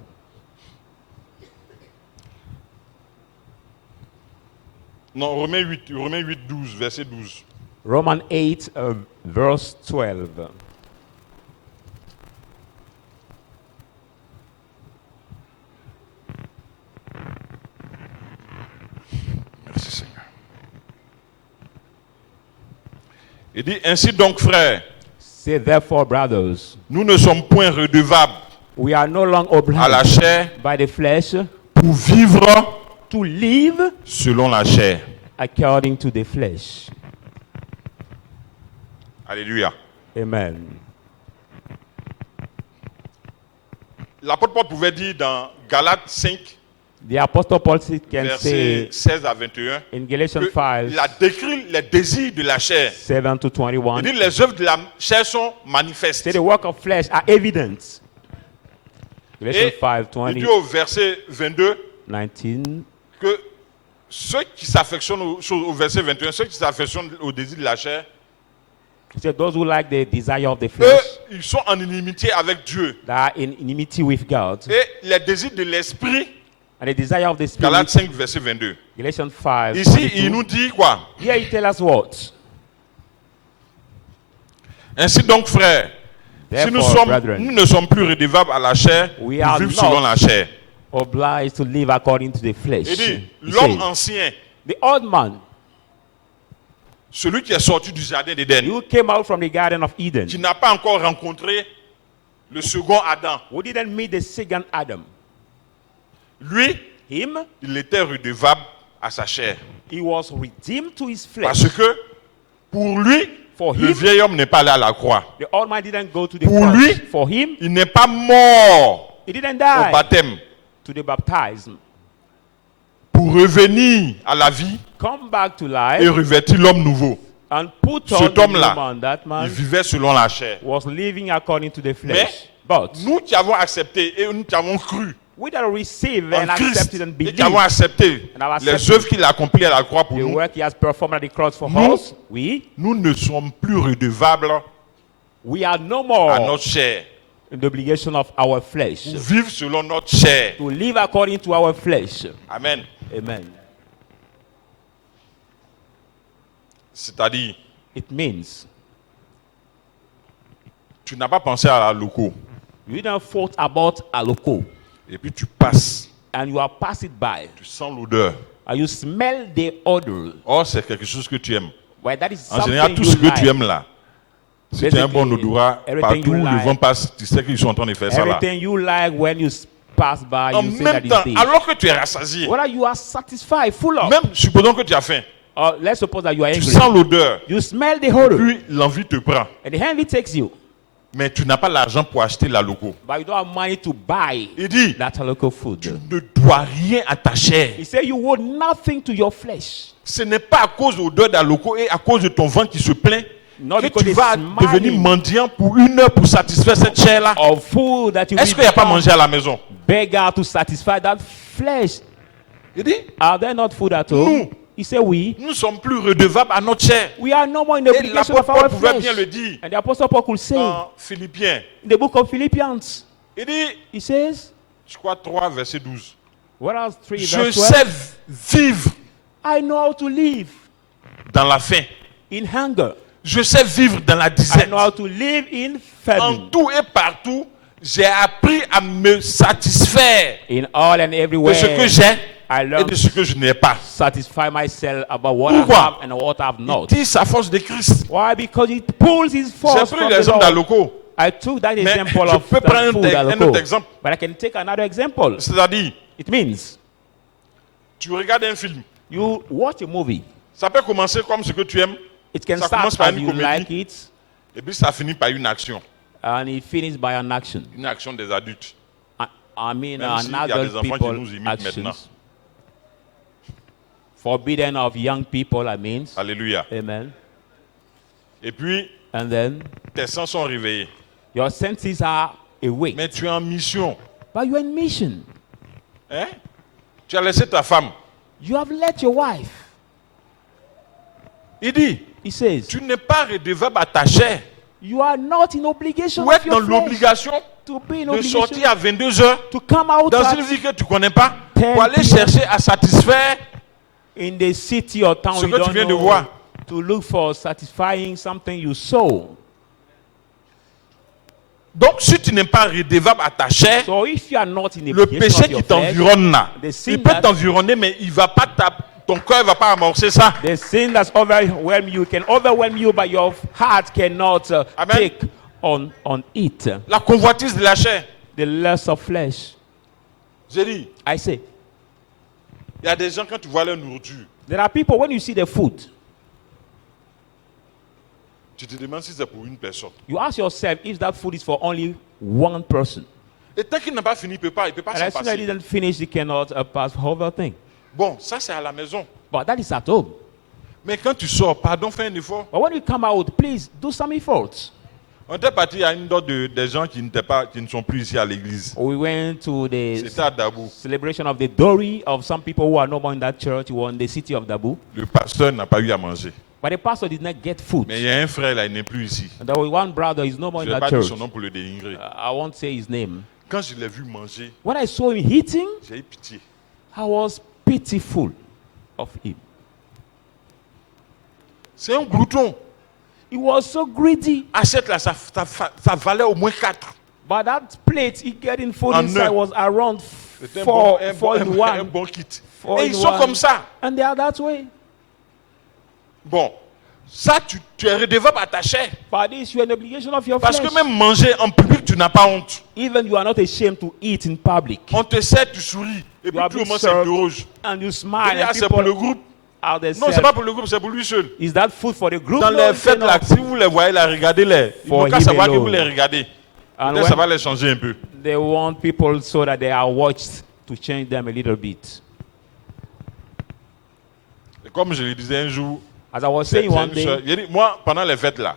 Non, Romains 8, 12, verset 12. Romans 8, verse 12. Merci Seigneur. Il dit, ainsi donc frères, Say therefore, brothers, nous ne sommes point redevables we are no longer à la obliged chair by the flesh pour vivre to live selon la chair. according to the flesh. Alléluia. Amen. L'apôtre Paul pouvait dire dans Galates 5, The Apostle Paul can versets say 16 à 21, in Galatians qu'il 5, a décrit les désirs de la chair. 7 to Il 21. dit les œuvres de la chair sont manifestes. Say the work of flesh are evident. Galatians Et 5, il dit 20, au verset 22 19. que ceux qui s'affectionnent au verset 21, ceux qui s'affectionnent au désir de la chair He said, those who like the desire of the eux, flesh, ils sont en inimitié avec Dieu. that are in enmity with God, Et les désirs de l'esprit, and the desire of the Galates spirit, 5, verset 22. Galatians 5. Ici, 22. il nous dit quoi? Here he tells us what? Ainsi donc, frères, si Therefore, brethren, nous ne sommes plus redevables à la chair, we nous are vivons not selon la chair. obliged to live according to the flesh. Il dit, He l'homme said, ancien, the old man, celui qui est sorti du jardin d'Éden, who came out from the Garden of Eden, qui n'a pas encore rencontré le second Adam, who didn't meet the second Adam, lui, him, il était redevable à sa chair. he was redeemed to his flesh. Parce que pour lui, For le him, vieil homme n'est pas allé à la croix. the old man didn't go to the Pour cross. lui, For him, il n'est pas mort he didn't au die baptême to the baptism. pour revenir à la vie Come back to et life revêtir l'homme nouveau. and put Cet on the new homme-là, man. That Il man vivait selon la chair. was living according to the Mais flesh. But nous qui avons accepté et nous qui avons cru we that receive en and Christ accepted and et believe qui avons accepté And our les accepted œuvres qu'il a accomplies à la croix pour the nous, work he has performed at the cross for Nous- us, nous ne sommes plus redevables we are no à more notre chair. in the obligation of our flesh Pour vivre selon notre chair. to live according to our flesh. Amen. Amen. C'est-à-dire, It means tu n'as pas pensé à la loco you don't thought about aloko et puis tu passes, and you are passing by tu sens l'odeur. and you smell the odor. Or, c'est quelque chose que tu aimes. Well, that is En général, something tout you ce que tu like. aimes là, si tu as un bon Basically, odorat, everything partout you où le like. vent passe, tu sais qu'ils sont en train de faire ça là. Everything you like when you pass by, En you say même that temps, it's this. alors que tu es rassasié, Whether you are satisfied, full of, même supposons que tu as faim, or let's suppose that you are tu angry. sens l'odeur, You smell the odor, puis l'envie te prend. and the envy takes you, Mais tu n'as pas l'argent pour acheter la loco. but you don't have money to buy Il dit, that local food. tu ne dois rien à ta chair. He said you owe nothing to your flesh. Ce n'est pas à cause de l'odeur de la loco et à cause de ton ventre qui se plaint Not que because tu it's vas smiling. devenir mendiant pour 1 heure pour satisfaire cette chair-là. Of food that you Est-ce will qu'il n'y a pas become mangé à la maison? beggar to satisfy that flesh. Il dit, Are there not food at home? Nous. He said we. nous ne sommes plus redevables à notre chair. We are no more in the Et obligation l'apôtre of our Paul pouvait flesh. bien le dire And the Apostle Paul could say dans Philippiens. in the book of Philippians, Il dit, he says, je crois 3, verset 12. whereas 3 Je verse 12, sais vivre I know how to live dans la faim. in hunger. Je sais vivre dans la I disette. know how to live in En famine. tout et partout, j'ai appris à me satisfaire In all and de everywhere, ce que j'ai I et learn de to ce que je n'ai pas. satisfy myself about what Pourquoi? I have and what I have Il not. dit sa force de Christ. Why? Because it pulls his J'ai force pris from the l'exemple Lord. d'Aloko. I took that Mais example je of peux that prendre food, un aloko. autre exemple. But I can take another example. C'est-à-dire, It means tu regardes un film. you watch a movie. Ça peut commencer comme ce que tu aimes It can Ça start commence par as une you comédie. like it, et puis ça finit par une action. and it finishes by an action. Une action des adultes. I mean, Même an s'il y a des adult enfants qui people nous imitent actions. maintenant. Forbidden of young people, I mean. Alléluia. Amen. Et puis, And then tes sens sont réveillés. your senses are awake. Mais tu es en mission. But you're in mission. Hein? Tu as laissé ta femme. You have let your wife. Il dit, He says, tu n'es pas redevable à ta chair. you are not in obligation Ou of être dans your flesh l'obligation to be in de obligation sortir à 22 heures to come out dans at- une vie que tu ne connais pas 10 pour aller p.m. chercher à satisfaire in the city or town ce you que tu don't viens de know, voir. to look for satisfying something you saw. Donc, si tu n'es pas redevable à ta chair, So if you are not in the le obligation péché of your qui flesh, t'environne là, the sin il peut that- t'environner, mais il va pas ton cœur ne va pas amorcer ça. the sin that's overwhelm you can overwhelm you, but your heart cannot Amen. take on it. La convoitise de la chair. The lust of flesh. J'ai dit, I say, il y a des gens, quand tu vois leur nourriture, there are people when you see the food, tu te demandes si c'est pour une personne. you ask yourself if that food is for only one person. Et tant qu'il n'a pas fini, il ne peut pas And s'en as soon as it passer. didn't finish, he cannot pass the whole thing. Bon, ça c'est à la maison. But that is at home. Mais quand tu sors, pardon, fais un effort. But when you come out, please do some effort. On était parti à une dot des gens qui ne sont plus ici à l'église. We went to the C'était à Dabou. celebration of the Dori of some people who are no more in that church. We were in the city of Dabu. Le pasteur n'a pas eu à manger. But the pastor did not get food. Mais il y a un frère là, il n'est plus ici. And there was one brother, he's no more Je in ne vais that pas dire church. son nom pour le dénigrer. I won't say his name. Quand je l'ai vu manger, When I saw him eating, j'ai eu pitié. I was pitiful of him. C'est un glouton. He was so greedy. Assiette là, ça valait au moins 4. But that plate he getting food En inside un. was around C'était four un in one. bon kit. Four Et in ils sont one. comme ça. And they are that way. Bon, ça, tu es redevable à ta chair. But this, you are an obligation of your Parce flesh. que même manger en public, tu n'as pas honte. Even you are not ashamed to eat in public. On te sert, tu souris. Et puis are tout le being monde served. s'interroge. And you Il smile dit, ah, and c'est pour le people groupe. are there. Non, c'est pas pour le groupe, c'est pour lui seul. Is that food for the group? Dans No, les it's fêtes là, not. si vous les voyez là, regardez-les. Ils For n'ont qu'à him savoir que alone. vous les regardez. And Peut-être ça va when les changer un peu. they want people so that they are watched to change them a little bit. Et comme je le disais un jour, As I was c'est saying one une sœur. day, Il dit, moi, pendant les fêtes là,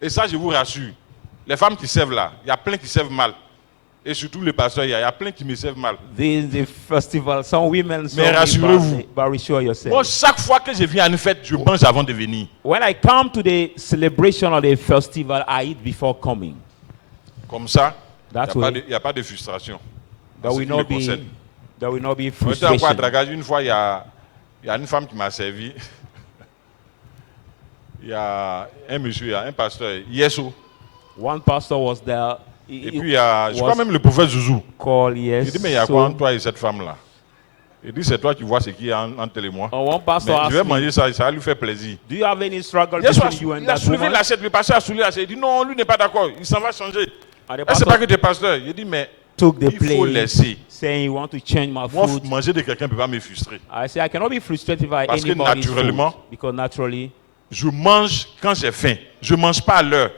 et ça je vous rassure, les femmes qui servent là, il y a plein qui servent mal. Et surtout les pasteurs, il y a plein qui me servent mal. this is the festival. Some women serve Mais me rassurez-vous. badly, but reassure yourself. Moi, chaque fois que je viens à une fête, je mange avant de venir. When I come to the celebration of the festival, I eat before coming. Comme ça, That's il way. n'y a pas de frustration. En There ce will qui me not be, concerne. there will not be On était encore à frustration. Dragage, une fois, il y a une femme qui m'a servi. Il y a un monsieur, il y a un pasteur, Yeso. One pastor was there. Et puis, il y a, je crois même le prophète Zouzou. Called Il dit, mais il y a quoi entre toi et cette femme-là? Il dit, c'est toi qui vois ce qu'il y a entre elle et moi. One pastor Mais je vais asked me, manger ça, ça va lui faire plaisir. do you have any struggle Yeso between you and il a that soulevé woman? l'assiette, le pasteur a soulevé l'assiette. Il dit, non, lui n'est pas d'accord, il s'en va changer. And the Et c'est pas pastor que des pasteurs. Il dit, mais took the il faut plate, laisser. saying, you want to change my Moi, food. manger de quelqu'un ne peut pas me frustrer. I say, I cannot be frustrated by Parce que anybody's food. naturellement- Because naturally, Je mange quand j'ai faim. Je ne mange pas à l'heure.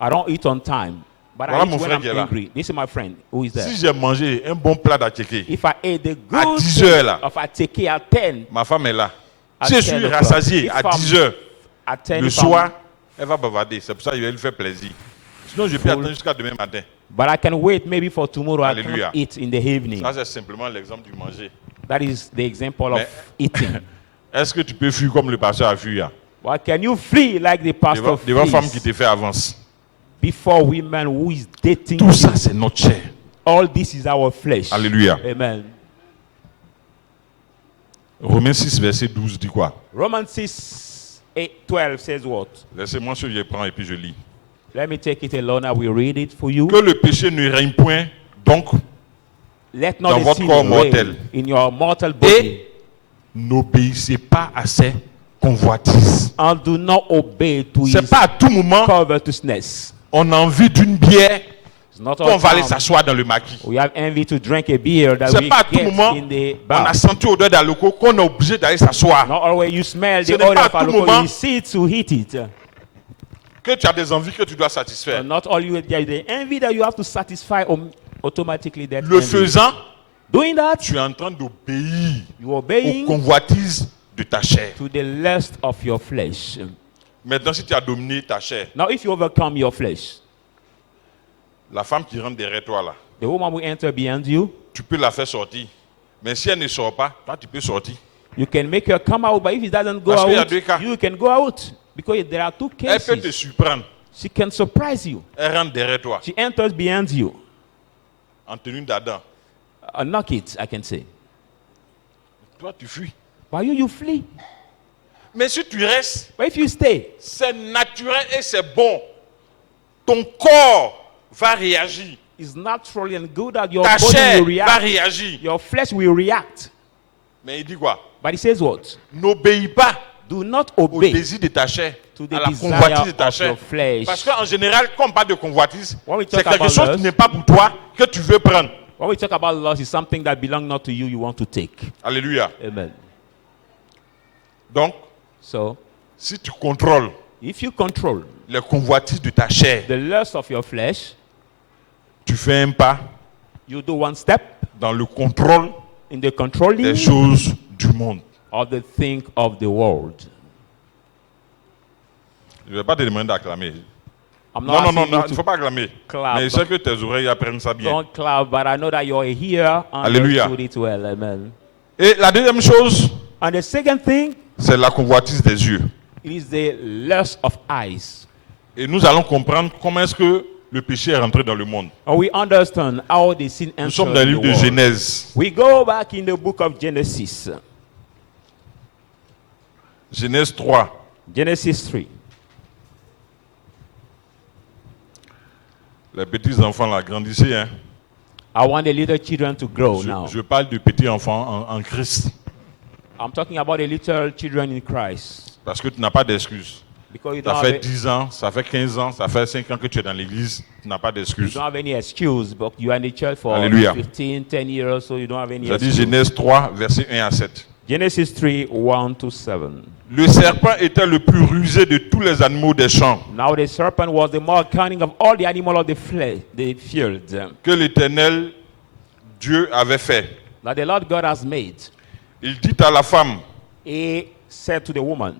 I don't eat on time. But Voilà I mon eat when frère I'm qui est là. angry. This is my friend who is there. Si j'ai mangé un bon plat d'attiqué, If I ate the à good 10 heures là, of ateke at 10, ma femme est là. À Si je 10 suis o'clock. rassasié If à I'm 10 heures, at 10 le if I'm- soir, elle va bavarder. C'est pour ça que je vais lui faire plaisir. Sinon, je peux attendre jusqu'à demain matin. But I can wait maybe for tomorrow. I Hallelujah. can eat in the evening. Ça, c'est simplement l'exemple du manger. That is the example Mais- of eating. Est-ce que tu peux fuir comme le pasteur a fui? But can you flee like the pastor Devant femme qui flees te fait avance. before women who is dating Tout you? ça, c'est notre chair. All this is our flesh. Alléluia. Amen. Romains 6, verset 12 dit quoi? Romans 6, 12 says what? Laissez-moi ce que je prends et puis je lis. Let me take it alone. I will read it for you. Que le péché ne règne point, donc Let dans not the votre sin corps reign mortel. in your mortal body. et n'obéissez pas à ses convoitises. And do not obey to C'est his pas à tout moment covetousness. on a envie d'une bière It's not qu'on all va aller time s'asseoir dans le maquis. we have envy to drink a beer that C'est we pas à tout get moment in the on bar. a senti odeur d'alcool qu'on est obligé d'aller s'asseoir. Not always you smell Ce the n'est odor pas à of tout alcohol, moment you see to hit it. Que tu as des envies que tu dois satisfaire. And not all you there is the envy that you have to satisfy automatically that Le envy. faisant, Doing that, tu es en train d'obéir you aux obeying convoitises de ta chair. to the lust of your flesh. Maintenant, si tu as dominé ta chair, Now, if you overcome your flesh, la femme qui rentre derrière toi là, the woman will enter behind you. tu peux la faire sortir. Mais si elle ne sort pas, toi tu peux sortir. You can make her come out, but if it doesn't go Parce qu'il y a out, deux cas. you can go out. Because there are two Elle peut te cases. surprendre. She can surprise you. Elle rentre derrière toi, She enters behind you. en tenue d'Adam. Knock it, I can say. Toi, tu fuis. But you flee. Mais si tu restes, But if you stay, c'est naturel et c'est bon. Ton corps va réagir. it's natural and good that your Ta body chair will va react. réagir. Your flesh will react. Mais il dit quoi? But it says what? N'obéis pas Do not au obey désir de ta chair, to à the la desire convoitise de ta of chair. your flesh. Parce qu'en général, quand on parle de convoitise, When we c'est talk quelque about chose lust, qui n'est pas pour toi, que tu veux prendre. When we talk about lust, it's something that belongs not to you, you want to take. Alléluia. Amen. Donc, So, si tu contrôles if you control les convoitises de ta chair, the lust of your flesh, tu fais un pas you do one step dans le contrôle in the controlling des choses du monde. of the thing of the world. Je ne vais pas te demander d'acclamer. I'm Non, not non, non, asking non, you il ne to faut pas acclamer. clap. Mais je sais que tes oreilles apprennent ça bien. Don't clap, but I know that you're here and Hallelujah. understood it well. Amen. Et la deuxième chose, And the second thing c'est la convoitise des yeux. It is the lust of eyes. Et nous allons comprendre comment est-ce que le péché est rentré dans le monde. And we understand how the sin Nous entered sommes dans le the livre de world. Genèse. We go back in the book of Genesis. Genèse 3. Genesis 3. Les petits enfants là, grandissez. Hein. I want the little children to grow now. Je parle de petits enfants en Christ. I'm talking about the little children in Christ. Parce que tu n'as pas d'excuses. Because you Ça don't, fait have 10 ans, ça fait 15 ans, ça fait 5 ans que tu es dans l'église. Tu n'as pas you d'excuses. don't have any excuse, but you are in the church for Alléluia. 15, 10 years, so you don't have any Ça dit excuse. Genèse 3, versets 1 à 7. Genesis 3, 1 to 7. Le serpent était le plus rusé de tous les animaux des champs Now the serpent was the more cunning of all the animals of the field que l'Éternel Dieu avait fait. that the Lord God has made. Il dit à la femme, He said to the woman,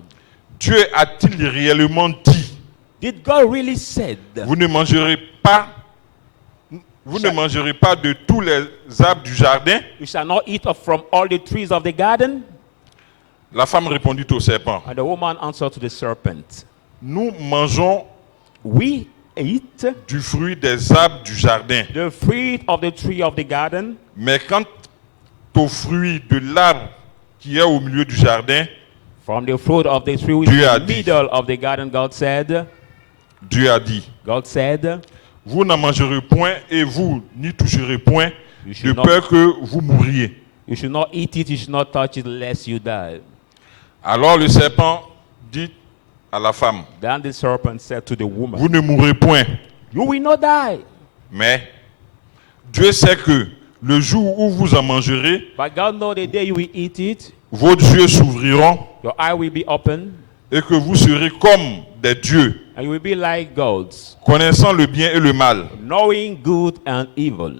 Dieu a-t-il réellement dit, did God really said, vous ne mangerez pas de tous les arbres du jardin? you shall not eat of from all the trees of the garden? La femme répondit au serpent, And the woman answered to the serpent, nous mangeons we eat du fruit des arbres du jardin, the fruit of the tree of the garden, mais quant au fruit de l'arbre qui est au milieu du jardin, from the fruit of the tree which is Dieu a in the dit. middle of the garden, God said, Dieu a dit, vous n'en mangerez point et vous n'y toucherez point, You de should not- peur que vous mouriez. you should not eat it, you should not touch it, lest you die. Alors le serpent dit à la femme, Then the serpent said to the woman, vous ne mourrez point, you will not die. mais Dieu sait que le jour où vous en mangerez, But God knows the day you will eat it, vos yeux s'ouvriront your eye will be open, et que vous serez comme des dieux, and you will be like gods, connaissant le bien et le mal. knowing good and evil.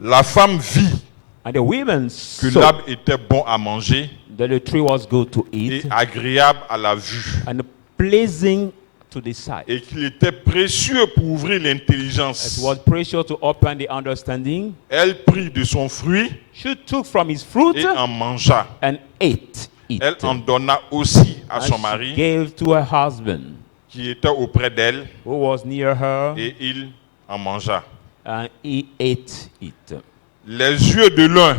La femme vit And the women que saw l'arbre était bon à manger that the tree was good to et eat agréable à la vue, and pleasing to the sight. et qu'il était précieux pour ouvrir It l'intelligence. was precious to open the understanding. Elle prit de son fruit She took from his fruit et en mangea. and ate it. Elle en donna aussi à And son she mari gave to her husband qui était auprès d'elle who was near her, et il en mangea. and he ate it. Les yeux de l'un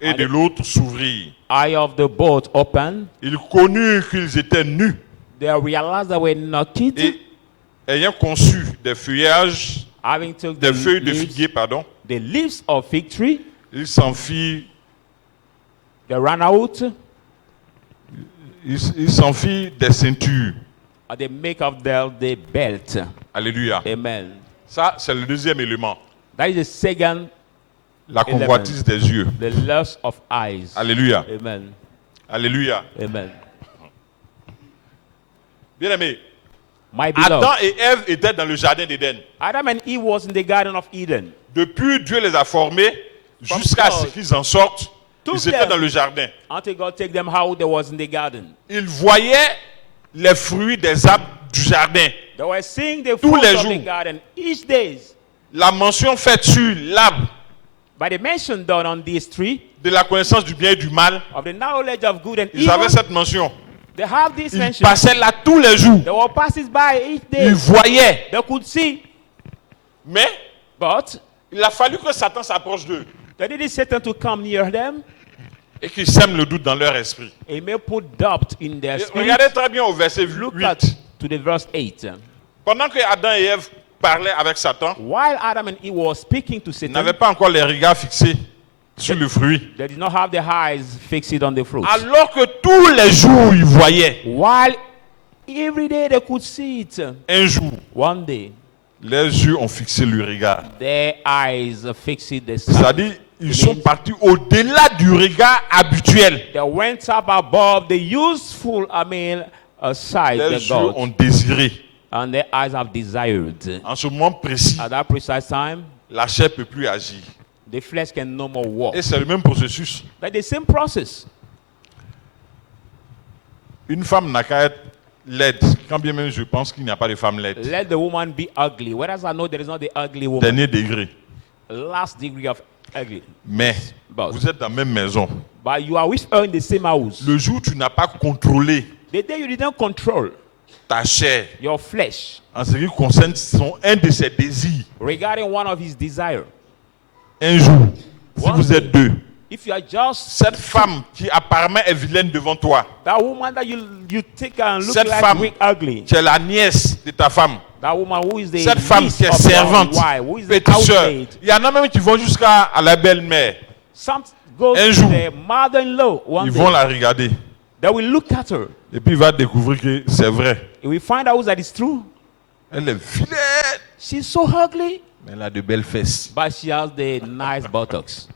et de l'autre s'ouvrirent. Eye of the both opened. Ils connurent qu'ils étaient nus They realized they were naked, et ayant conçu des feuillages, having took des feuilles de figuier, pardon, the leaves of fig tree. ils s'en firent, They ran out, ils s'en firent des ceintures. and they make of them the belt. Alléluia. Amen. Ça, c'est le deuxième élément. That is the second, La convoitise des yeux. the lust of eyes. Alléluia. Amen. Alléluia. Amen. Bien aimé, My beloved, Adam et Ève étaient dans le jardin d'Éden. Adam and Eve was in the Garden of Eden. Depuis, Dieu les a formés jusqu'à ce qu'ils en sortent. Ils étaient dans le jardin. Until God take them how they was in the garden. Ils voyaient les fruits des arbres du jardin. They were seeing the Tous fruit les of jours. the garden each day. La mention faite sur l'arbre By the mention done on this tree de la connaissance du bien et du mal, of the knowledge of good and ils evil, avaient cette mention. they have this Ils mention. passaient là tous les jours. They were passes by each day. Ils voyaient. They could see, Mais but il a fallu que Satan s'approche d'eux they needed Satan to come near them. et qu'il sème le doute dans leur esprit. He may put doubt in their Et spirit. regardez très bien au verset Look 8. at to the verse 8. Pendant que Adam et Ève parlaient avec Satan, While Adam and Eve were speaking to ils Satan, n'avaient pas encore les regards fixés sur le fruit. they did not have their eyes fixed on the fruit. Alors que tous les jours, ils voyaient. While every day they could see it. Un jour, One day, les yeux ont fixé le regard. their eyes fixed the sun. C'est-à-dire, ils sont partis au-delà du regard habituel. They went up above the useful, side Les of yeux ont God. désiré. And their eyes have desired. En ce moment précis, At that precise time, la chair ne peut plus agir. the flesh can no more walk. Et c'est le même processus. Like the same process. Une femme n'a qu'à être laide, quand bien même je pense qu'il n'y a pas de femme laide. Let the woman be ugly. Whereas I know there is not the ugly woman. Dernier degré. Last degree of ugly. Mais But- vous êtes dans la même maison. But you are with her in the same house. Le jour où tu n'as pas contrôlé The day you didn't control ta chair your flesh en ce qui concerne un de ses désirs, regarding one of his desires. un jour, si One vous day. êtes deux, If you are just cette femme qui apparemment est vilaine devant toi, that woman that you take and look cette like femme weak, ugly, qui est la nièce de ta femme, that woman who is the cette femme niece qui est of your servante, wife, who is the petite soeur, housemaid. il y en a même qui vont jusqu'à à la belle-mère. Some goes Un to jour, the mother-in-law one Ils day. vont la regarder. They will look at her. Et puis il va découvrir que c'est vrai. And we find out that it's true. Elle est vilaine, She's so ugly, mais elle a de belles fesses. but she has the nice buttocks.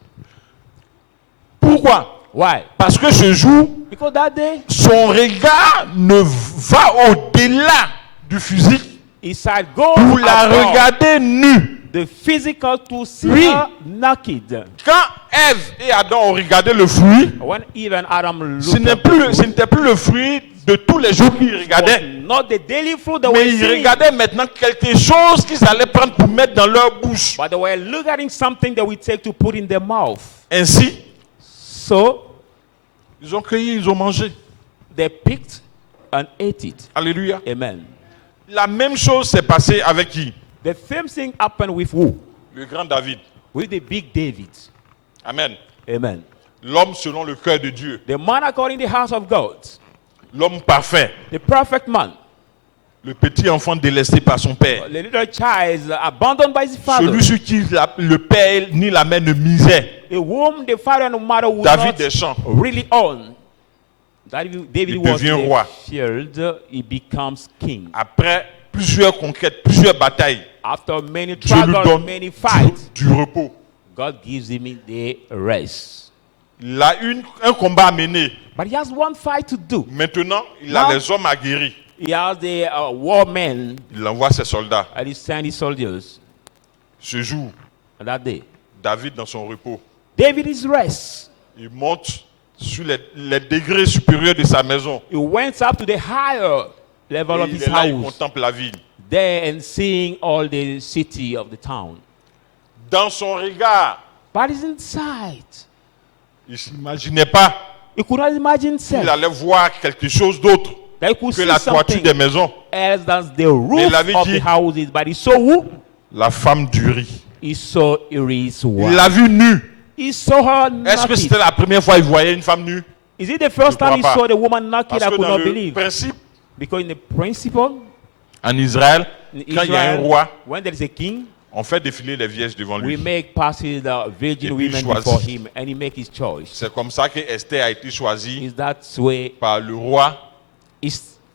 Pourquoi? Why? Parce que ce jour, Because that day, son regard ne va au-delà du physique he said, go pour la above regarder nue. the physical to see Oui. her naked. Quand Ève et Adam ont regardé le fruit, When Eve and Adam ce looked at the fruit, n'était plus le fruit de tous les jours qu'ils regardaient. was not the daily fruit they Mais were ils seeing, regardaient maintenant quelque chose qu'ils allaient prendre pour mettre dans leur bouche. but they were looking at something that we take to put in their mouth. Ainsi, So ils ont cueilli, ils ont mangé. they picked and ate it. Alléluia. Amen. La même chose s'est passée avec qui? The same thing happened with who? Le grand David. With the big David. Amen. Amen. L'homme selon le cœur de Dieu. The man according to the house of God. L'homme parfait. The perfect man. Le petit enfant délaissé par son père. The little child abandoned by his father. Celui sur qui le père ni la mère ne misaient. A whom the father and the mother would David not des champs. really own. David Il was devient the roi. shield. He becomes king. Après plusieurs conquêtes, plusieurs batailles, After many Dieu lui struggles, donne many fights, du repos. God gives him the rest. Il a un combat à mener. But he has one fight to do. Maintenant, il Now- a les hommes aguerris. He has the war men Il envoie ses soldats. and he sends his soldiers. Ce jour, And that day, David dans son repos, David is rest. il monte sur les degrés supérieurs de sa maison. He went up to the higher level Et of il his est là, il house contemple la ville. there and seeing all the city of the town. Dans son regard, But he's inside. il ne s'imaginait pas He could not imagine qu'il himself. allait voir quelque chose d'autre That he could que see la toiture something des maisons. else than the roof il avait of dit- the houses. But he saw who? La femme du riz. He saw Iris' Il wife. l'a vue nue. He saw her Est-ce que c'était naked. la première fois qu'il voyait une femme nue? Is it the first Je time he crois pas. saw the woman naked? Parce I que could dans not le believe. principe, Because in the principle, en Israël, in quand il y a un Israel, roi, when there is a king, on fait défiler les vieilles devant we lui. make passes the virgin Et puis il women choisit. before him, and he make his choice. C'est comme ça que Esther a été choisie Is that way par le roi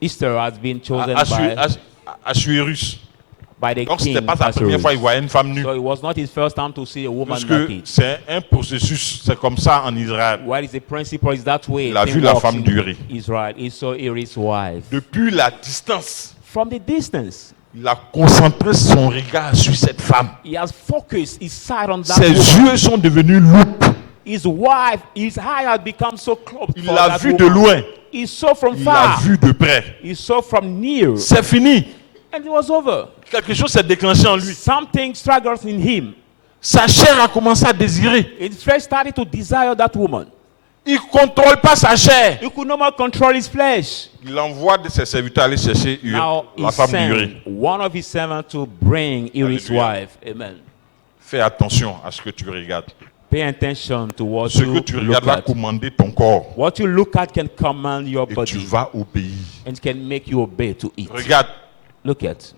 Easter has been chosen by Assuérus. the Donc king? c'était pas sa première fois qu'il Ahasuerus. voyait une femme nue. So it was not his first time to see a woman Parce que naked. c'est un processus, c'est comme ça en Israël. What is the principle? Is that way? Il a thing vu la works femme in du riz. Israel. He saw Iris' wife. Depuis la distance, From the distance, il a concentré son regard sur cette femme. he has focused his sight on that Ses woman. yeux sont devenus loupes. His wife, his eye has become so close. Il for l'a that vue de woman. loin. He saw from Il l'a far. vue de près. He saw from near. C'est fini. And it was over. Quelque chose s'est déclenché en lui. Something struggles in him. Sa chair a commencé à désirer. His flesh started to desire that woman. Il ne contrôle pas sa chair. He could no more control his flesh. Il envoie de ses serviteurs aller chercher Now he la femme du riz. sent one of his servants to bring Iris' Alléluia. wife. Amen. Fais attention à ce que tu regardes. Pay attention to what Ce que you tu look regardes va at. commander ton corps. What you look at can command your Et tu body vas obéir. and can make you obey to eat. Regarde, Look at.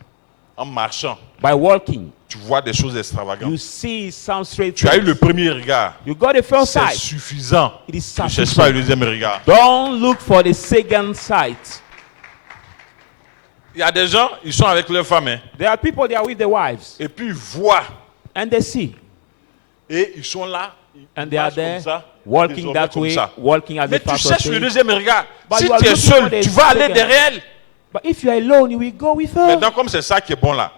en marchant, By walking, tu vois des choses you extravagantes. see some straight Tu as eu things. le premier regard. You got the first C'est sight. suffisant. It is Ne cherche pas sufficient. le deuxième regard. Don't look for the second sight. Il y a des gens, ils sont avec leurs femmes. Hein, There are people there with their wives et puis ils voient. and they see. Et ils sont là. Ils And they are marchent comme there, ça, walking désormais that comme way, ça. walking as Mais the tu pastor cherches le says. deuxième regard. But Si you are tu es looking for seul, the tu vas aller second. derrière elle. But if you are alone, you will go with her. Maintenant, comme c'est ça qui est bon là,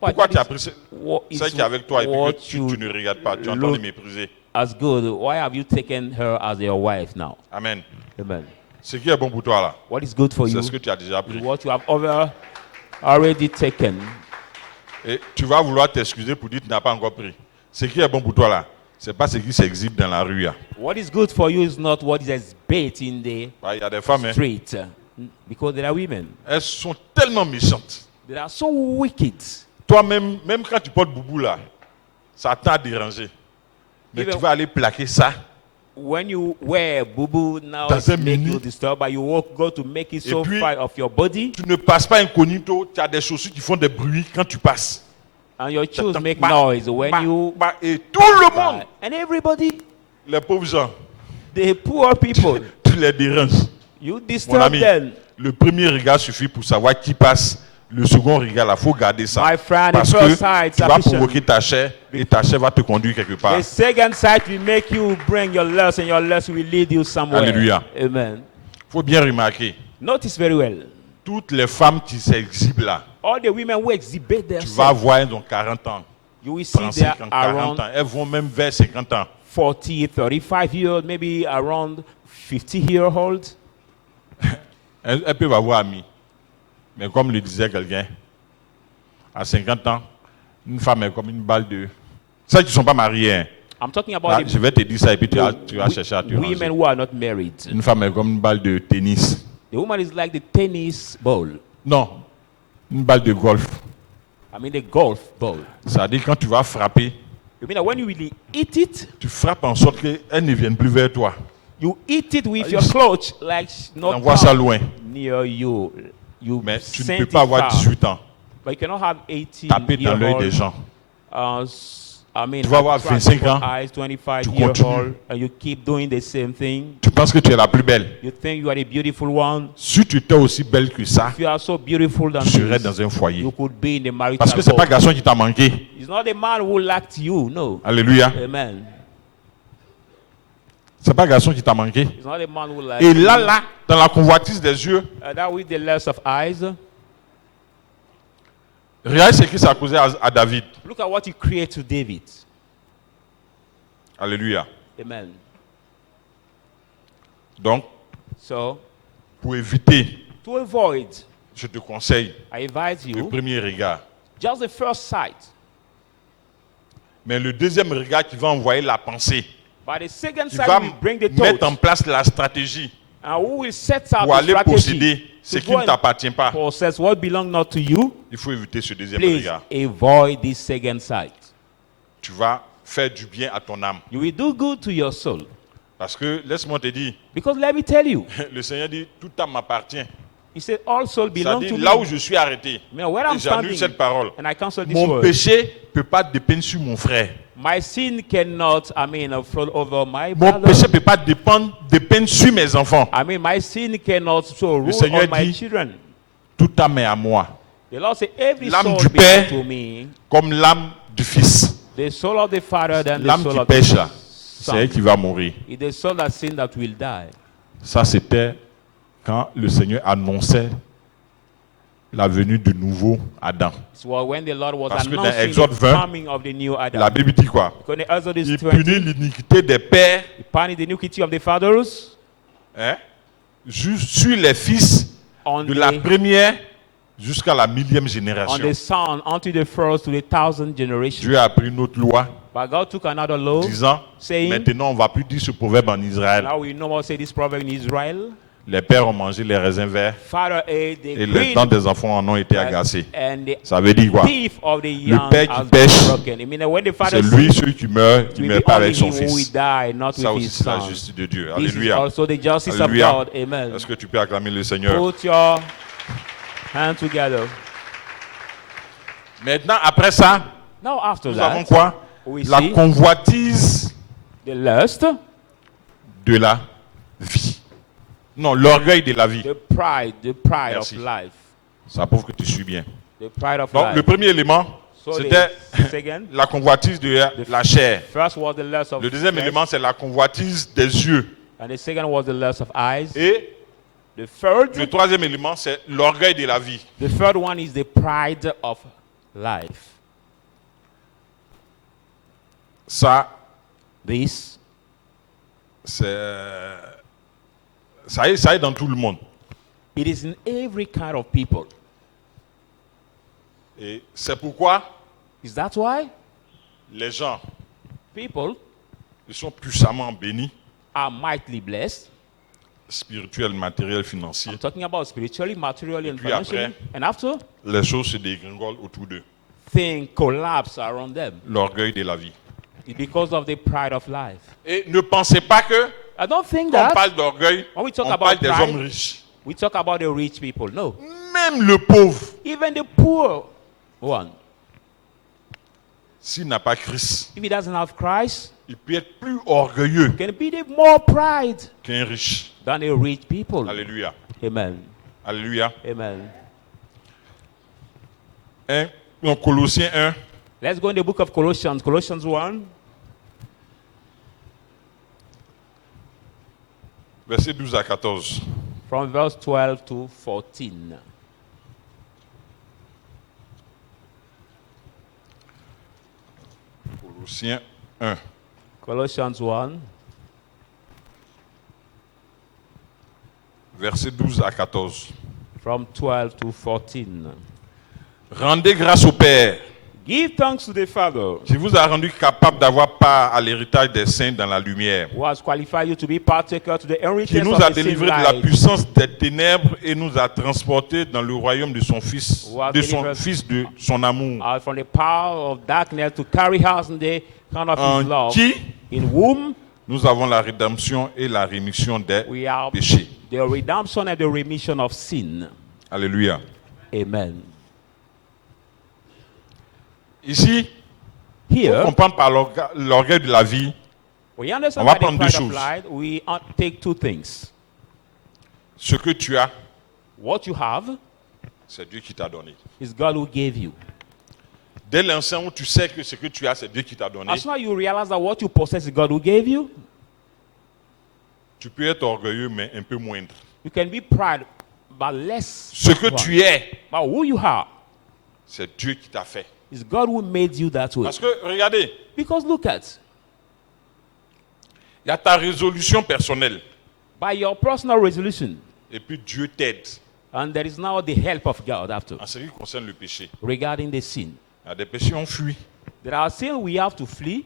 pourquoi that tu as is pris what celle is qui est avec toi et puis what que tu you ne regardes pas, tu entends look- les mépriser. as good? Why have you taken her as your wife now? Amen. Amen. Ce qui est bon pour toi là, What is good for you c'est ce que tu as déjà is pris. what you have already taken. Et tu vas vouloir t'excuser pour dire que tu n'as pas encore pris. Ce qui est bon pour toi là, c'est pas ce qui s'exhibe dans la rue. Là. What is good for you is not what is bait in the Bah, il y a des femmes, hein, street. Because there are women Elles sont tellement méchantes. that are so wicked. Toi-même, même quand tu portes boubou là, ça t'a dérangé. Mais Even- tu vas aller plaquer ça. When you wear bubu now, Does it it make mean you it? disturb, but you go to make it so puis- far of your body, Tu ne passes pas incognito, tu as des chaussures qui font des bruits quand tu passes. and your shoes Bah, make bah, noise when bah, you bah, et tout le monde, and everybody, les pauvres gens, the poor people, tu les déranges. you Mon disturb ami, them. le premier regard suffit pour savoir qui passe. Le second regard, il faut garder ça. My friend, Parce the que first sight tu vas sufficient. provoquer ta chair et ta chair va te conduire quelque part. The second sight will make you bring your lust, and your lust will lead you somewhere. Alléluia. Amen. Il faut bien remarquer, Notice very well. toutes les femmes qui s'exhibent là, All the women who exhibit tu vas themselves, voir, elles ont 40 ans, you will see 35 they ans, are 40 around ans. Elles vont même vers 50 ans. 40, 35 years, maybe around 50-year-old. Elles peuvent avoir amis. Mais comme le disait quelqu'un, à 50 ans, une femme est comme une balle de... Ceux qui ne sont pas mariés, hein. I'm talking about Ah, the je vais te dire ça et puis tu vas chercher à te women ranger. who are not married. Une femme est comme une balle de tennis. The woman is like the tennis ball. Non, une balle de golf. I mean the golf ball. C'est-à-dire quand tu vas frapper, You mean that when you really eat it, tu frappes en sorte qu'elle ne vienne plus vers toi. you eat it with Ah, your you- clutch like not Envoie ça come loin. near you. You Mais tu ne send peux it pas avoir far. 18 ans. But you cannot have 18 Taper dans l'œil des gens. I mean, Tu vas avoir attract 25 people's ans, eyes, 25 tu years continues. old, and you keep doing the same thing. Tu penses que tu es la plus belle. You think you are the beautiful one. Si tu étais aussi belle que ça, If you are so beautiful than tu serais this, dans un foyer. you could be in the marital Parce que c'est pas home. garçon qui t'a manqué. It's not the man who lacked you, no. Alléluia. Amen. C'est pas garçon qui t'a manqué. It's not the man who lacked Et you. là, dans la convoitise des yeux, That with the lust of eyes. regarde ce qui s'est causé à David. Look at what he created to David. Alléluia. Amen. Donc, So, pour éviter, to avoid, je te conseille I advise le you, premier regard. just the first sight. Mais le deuxième regard qui va envoyer la pensée, But the second qui sight va will bring the mettre en thought, place la stratégie and who will set out pour the aller strategy posséder ce to qui go ne and t'appartient pas. possess what belongs not to you. Il faut éviter ce deuxième Please regard. avoid this second sight. Tu vas faire du bien à ton âme. You will do good to your soul. Parce que, laisse-moi te dire, Because let me tell you, le Seigneur dit, toute âme m'appartient. he said, all soul belong C'est-à-dire, to là où me. je suis arrêté, I mean, where et I'm j'annule standing, cette parole. and I cancel this Mon word. péché ne peut pas dépendre sur mon frère. My sin cannot, flow over my Mon brother. péché ne peut pas dépendre sur mes enfants. My sin cannot so rule Seigneur on my dit, children. Toute âme est à moi, The Lord said, every L'âme soul du belongs Père, to me. comme l'âme du Fils. The soul of the Father than the L'âme soul qui of pêche the là, c'est elle Son. qui va mourir. It's the soul that sin that will die. Ça, c'était quand le Seigneur annonçait la venue du nouveau Adam. So when the Lord was Parce que dans announcing Exode the 20, coming of the new Adam. La Bible dit quoi? Because in Exodus Il 20, punit l'iniquité des pères, punish the iniquity of the fathers hein, sur les fils on de la the, première jusqu'à la millième on génération. the son unto the first to the 1,000th generation. Dieu a pris une autre loi But God took another law, disant, saying, maintenant on ne va plus dire ce proverbe en Israël. now we no more say this proverb in Israel. Les pères ont mangé les raisins verts Father ate the et les green dents des enfants en ont été agacées. and the Ça veut dire quoi? teeth of the young père qui has pêche, been broken. I mean, when the father C'est lui sins, celui qui meurt, it qui ne will meurt be pas only avec son him who will fils. die, not Ça with aussi, his c'est la son. justice de Dieu. This is Alléluia. also the justice Alléluia. of God. Amen. Est-ce que tu peux acclamer le Seigneur? Put your hand together. Maintenant, après ça, Now after nous avons that, quoi? we La see convoitise the lust, de la vie. Non, l'orgueil de la vie. the pride Merci. of life. Ça prouve que tu suis bien. The pride of Donc, life. le premier élément, So c'était the second, la convoitise de la chair. first was the lust of Le deuxième flesh, élément, c'est la convoitise des yeux. and the second was the lust of eyes. Et The third, le troisième élément, c'est l'orgueil de la vie. the third one is the pride of life. Ça, This, ça est dans tout le monde. it is in every kind of people. Et c'est pourquoi Is that why les gens people ils sont puissamment bénis are mightily blessed spirituel, matériel, financier. I'm talking about spiritually, materially, and puis financially. après- And after, Les choses se dégringolent autour d'eux. things collapse around them. L'orgueil de la vie. It's because of the pride of life. Et ne pensez pas que, I don't think quand on that parle d'orgueil, when we talk on about parle des pride, hommes riches. we talk about the rich people. No. Même le pauvre, Even the poor one. s'il n'a pas Christ, If he doesn't have Christ, il peut être plus orgueilleux can be the more pride qu'un riche. than the rich people. Alléluia. Amen. Alléluia. Amen. Donc, Colossiens 1, Let's go in the book of Colossians. Colossians 1, versets 12 à 14. from verse 12 to 14. Colossiens 1, Colossians 1, versets 12 à 14. from 12 to 14. Rendez grâce au Père Give thanks to the Father qui vous a rendu capable d'avoir part à l'héritage des saints dans la lumière, who has qualified you to be partaker to the qui inheritance nous of a the same délivrés de la light. puissance des ténèbres et nous a transportés dans le royaume de son Fils, Who has de son delivered- Fils, de son amour, From the power of darkness to carry us in the kind of en his love, qui in whom nous avons la rédemption et la rémission des we have péchés. the redemption and the remission of sin. Alléluia. Amen. Ici, pour Here, comprendre par l'orgueil de la vie, we understand on va by the prendre deux pride of choses. life, we take two things. ce que tu as, What you have c'est Dieu qui t'a donné. is God who gave you. Dès l'instant où tu sais que ce que tu as, c'est Dieu qui t'a donné, As soon as you realize that what you possess is God who gave you, tu peux être orgueilleux, mais un peu moindre. you can be proud, but less. Ce que proud. tu es, But who you are c'est Dieu qui t'a fait. is God who made you that way. Parce que, regardez, Because look at, il y a ta résolution personnelle. by your personal resolution, Et puis Dieu t'aide and there is now the help of God after, en ce qui concerne le péché. regarding the sin. Il y a des péchés on fuit. There are sins we have to flee,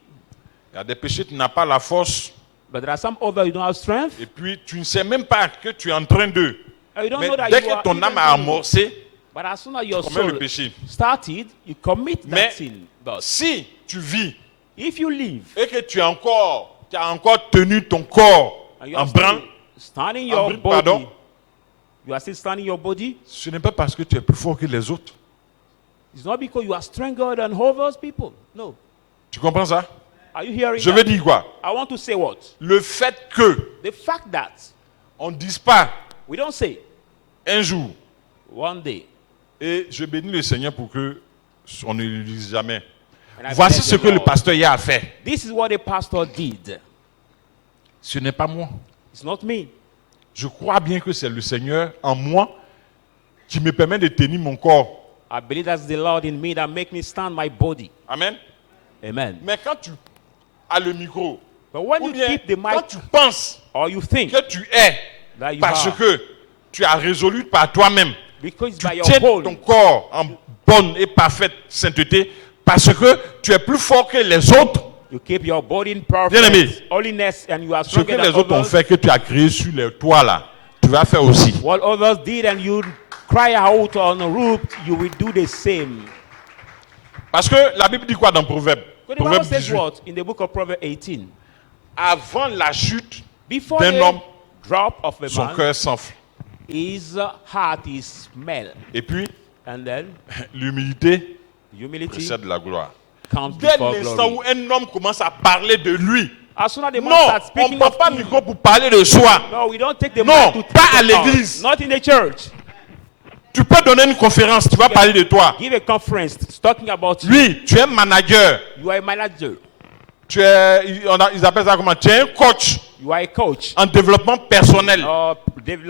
Il y a des péchés tu n'as pas la force. but there are some other you don't have strength. Et puis tu ne sais même pas que tu es en train de. And you don't Mais know that dès you que are ton even âme a doing it. amorcé, But as soon as your commets le soul péché. started, you commit that Mais sin. But si tu vis if you live et que tu as encore tenu ton corps and you en are still branle, standing en your bride, body, pardon. you are still standing your body, ce n'est pas parce que tu es plus fort que les autres. it's not because you are stronger than others people. No. Tu comprends ça? Are you hearing Je that? veux dire quoi? I want to say what? Le fait que The fact that on ne dise pas we don't say un jour, one day. et je bénis le Seigneur pour que on ne le dise jamais. And I Voici bless ce the que le Lord. pasteur hier a fait. This is what the pastor did. Ce n'est pas moi. It's not me. Je crois bien que c'est le Seigneur en moi qui me permet de tenir mon corps. I believe that's the Lord in me that make me stand my body. Amen. Amen. Mais quand tu as le micro, But when ou you bien keep the quand mic tu penses or you think que tu es that you parce are, que tu as résolu par toi-même, because tu by your tiens whole, ton corps en bonne et parfaite sainteté, parce que tu es plus fort que les autres, you keep your body in Bien-aimé. perfect holiness and you are ce stronger que than les autres ont others. fait, que tu as créé sur les toits là, tu vas faire aussi. What others did and you cry out on the roof, you will do the same. Parce que la Bible dit quoi dans Proverbe? But the Bible Proverbe says 18. what? In the book of Proverbs 18. Avant la chute Before d'un the homme, drop of a son man, cœur s'enfle. his heart is smell. Et puis, And then l'humilité humility précède la gloire. comes Dès before l'instant où glory. un homme commence à parler de lui, As soon as the man non, starts on speaking ne prend of pas le him, micro pour parler de soi. no, we don't take the Non, mic to pas talk à about- l'église. Not in the church. Tu peux donner une conférence, tu vas parler de toi. Give a conference talking about you. Lui, tu es manager. You are a manager. Tu es, ils appellent ça comment? Tu es un coach You are a coach. en développement personnel.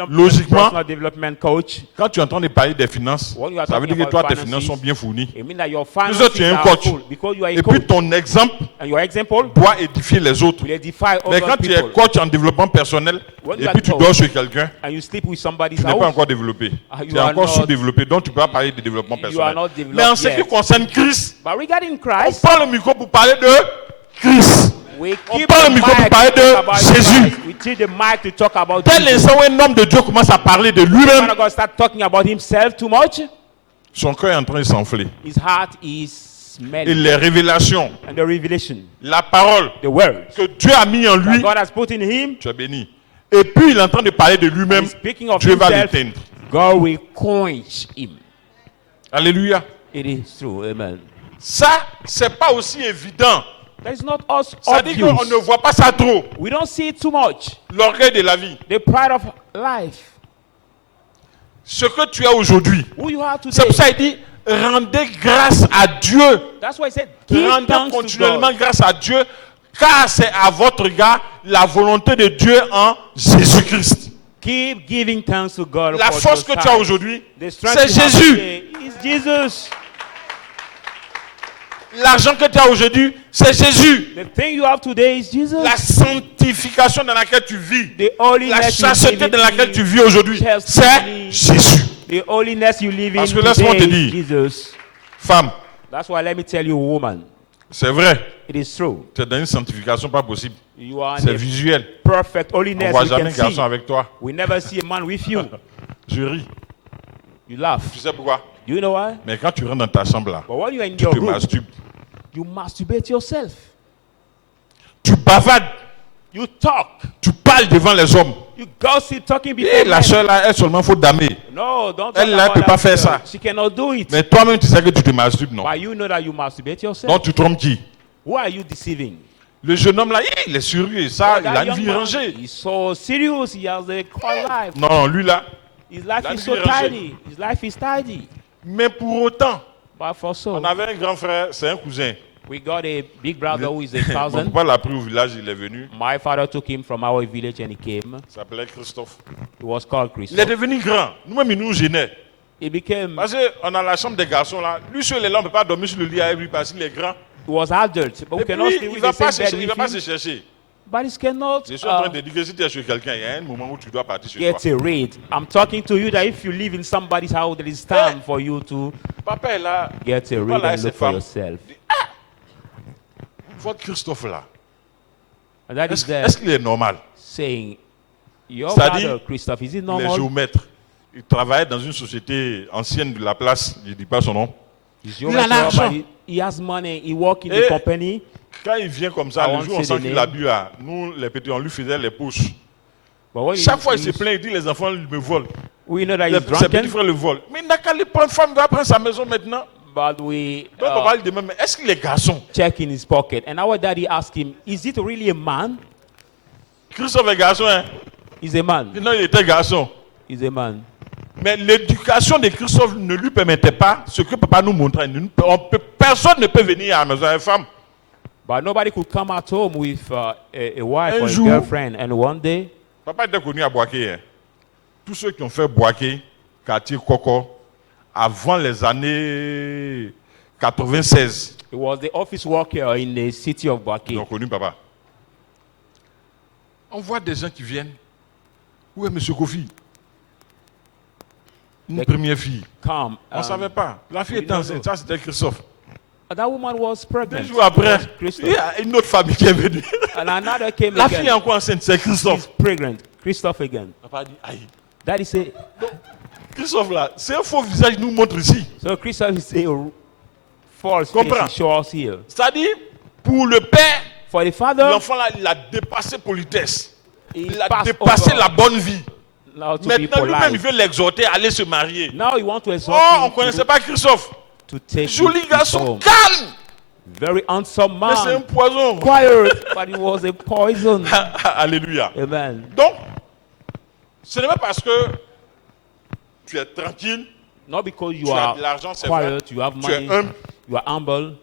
Logiquement, Personal development coach. quand tu es en train de parler des finances, When you are ça veut dire talking que toi, about tes finances, finances sont bien fournies. It means that your Tout ça, finances tu es un are coach. full because you are a Et coach. puis ton exemple And your example doit édifier les autres. will edify Mais other quand tu es people. coach en développement personnel, When et you are puis tu coach, dors chez quelqu'un, and you sleep with somebody's tu n'es pas house, encore développé. You Tu es are encore not- sous-développé, donc tu peux pas parler de développement You are personnel. not developed Mais en ce qui yet. concerne Christ, But regarding on Christ, prend le micro pour parler de Christ. We On keep parle the au micro pour mic parler to talk de about Jésus. Christ. We keep the mic to talk about Dès Jesus. l'instant où un homme de Dieu commence à parler de Man lui-même, of God start talking about himself too much. son cœur est en train de s'enfler. His heart is Et smelling. les révélations, And the revelation, la parole the word que Dieu a mis en that lui, God has put in him, tu es béni. Et puis il est en train de parler de and lui-même, he's speaking of Dieu va himself, l'éteindre. God will quench him. Alléluia. It is true, amen. Ça, c'est pas aussi évident. That is not us Ça dit qu'on ne obvious. voit pas ça trop. We don't see it too much. L'orgueil de la vie. The pride of life. Ce que tu as aujourd'hui. Who you are C'est today. pour ça qu'il dit, rendez grâce à Dieu. That's why he said, give Rendez thanks to continuellement God. grâce à Dieu, car c'est à votre égard la volonté de Dieu en Jésus-Christ. Keep giving thanks to God. La for force those que tu as times. aujourd'hui, The strength c'est you have Jésus. today is Jesus. L'argent que tu as aujourd'hui, c'est Jésus. The thing you have today is Jesus. La sanctification dans laquelle tu vis, The la holiness you chasteté live dans laquelle tu in. vis aujourd'hui, c'est Jésus. The holiness you live in Parce que laisse-moi te today is dire. Jesus. Femme, That's why let me tell you, woman, c'est vrai, it is true. tu es dans une sanctification pas possible. You are in C'est a visuel. perfect On ne holiness. voit We jamais can un garçon see. avec toi. We never see a man with you. Je ris. You laugh. Tu sais pourquoi? Do you know why? Mais quand tu rentres dans ta chambre là, But when you're in tu your te room, masturbes. you masturbate yourself. Tu bavades. You talk. Tu parles devant les hommes. You gossip talking before Et la men. soeur là, elle seulement faut damer. No, don't talk Elle là, about peut pas that faire girl. ça. She cannot do it. Mais toi-même, tu sais que tu te masturbes, non? But you know that you masturbate yourself. Donc tu trompes qui? Who are you deceiving? Le jeune homme là, il est sérieux. Ça, il That a une young vie man, rangée. he's so serious. He has a quiet life. Non, lui là. His life La is vie so rangée. tidy. His life is tidy. Mais pour autant, But for so, on avait un grand frère, c'est un cousin. we got a big brother who is a Mon cousin. papa l'a pris au village, il est venu. My father took him from our village and he came. Il s'appelait Christophe. He was called Il est Christophe. devenu grand. Nous-mêmes, il nous gênait. He became, Parce qu'on a la chambre des garçons là. Lui, sur les là, on ne peut pas dormir sur le lit avec lui parce qu'il est grand. he was adult, but we Et cannot puis, stay il with ne va the pas same se bed il va pas with se him. chercher. But he cannot Je suis en train de dire que si tu es chez quelqu'un, il y a un moment où tu dois partir chez toi. get a raid. I'm talking to you that if you live in somebody's house, there is time for you to Papa est là. get a raid Voilà, and ses look for femmes. yourself. Votre Christophe là. And that is Est-ce there qu'il est normal? saying, your C'est-à-dire, brother Christophe, is it Il est normal? géomètre. Il travaillait dans une société ancienne de la place. Je ne dis pas son nom. He's Il a l'argent. but he has money. He work in Eh, the company. Quand il vient comme ça, I le won't jour où on say sent the qu'il name. a bu là, nous les petits, on lui faisait les pousses. But when Chaque fois il se he's- plaint, il dit les enfants me volent. we know that Les- he's Ses petits drunken, frères le volent. Mais il n'a qu'à aller prendre femme, il va prendre sa maison maintenant. but we Donc papa lui demande, mais est-ce qu'il est garçon? check in his pocket. And our daddy asked him, is it really a man? Christophe est garçon, hein? He's a man. Non, il était garçon. He's a man. Mais l'éducation de Christophe ne lui permettait pas ce que papa nous montrait. Personne ne peut venir à la maison avec femme. But nobody could come at home with a wife Un or a jour- girlfriend. And one day, Papa était connu à Boaké. Hein. Tous ceux qui ont fait Boaké, quartier Coco, avant les années 96, he was the office worker in the city of ils Baki. ont connu papa. On voit des gens qui viennent. Où est M. Kofi? Une Like- première fille. Come. On ne savait pas. La fille we était don't enceinte. know. Ça, c'était Christophe. That woman was pregnant. 2 jours après, It was Christophe. il y a une autre famille qui est venue. And another came La fille est again. encore enceinte, c'est She's Christophe. pregnant. Christophe again. Papa a dit, aïe. Daddy said, Christophe là, c'est un faux visage qu'il nous montre ici. so Christophe is a false Comprends. face he shows us here. C'est-à-dire, pour le père, For the father, l'enfant là, il a dépassé politesse. he Il a passed dépassé over la bonne vie. now to be Maintenant, lui-même, il polite. veut l'exhorter à aller se marier. Now he wants to exhort Oh, on ne him connaissait pas Christophe. to take Joli his garçon, home. calme. Very handsome Mais c'est un man. poison. Quiet, but it was a poison. Alléluia. Amen. Donc, ce n'est pas parce que tu es tranquille, Not because you tu as are de l'argent, c'est vrai. quiet, you have Tu es money, humble, you are humble,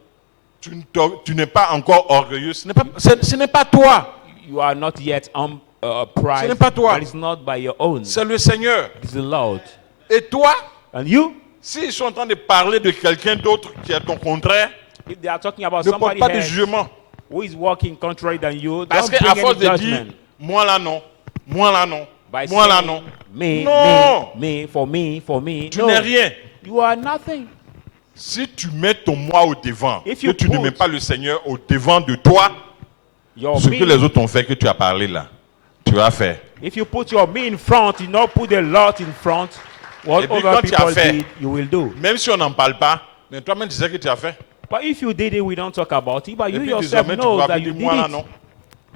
tu n'es pas encore orgueilleux. Ce n'est pas toi. you are not yet Ce pride, n'est pas toi. but it's not by your own. C'est le Seigneur. It's the Lord. Et toi, And you, s'ils sont en train de parler de quelqu'un d'autre qui est ton contraire, if they are talking about ne porte somebody pas de else jugement. who is walking contrary than you, Parce don't qu'à bring force any de dire, judgment. moi là non, moi là non, By moi là saying, non, me, Non. for me. tu No, n'es rien. you are nothing. Si tu mets ton moi au devant, If que you tu ne put- mets pas le Seigneur au devant de toi, Ce que les autres ont fait, que tu as parlé là, tu vas faire. If you put your me in front, you not put a lot in front, what Et puis other quand tu as people fait, did, you will do. Même si on n'en parle pas, mais toi-même tu sais que tu as fait. But if you did it, we don't talk about it. But Et you puis yourself désormais, tu know vas that plus you dire did moi là, it. non.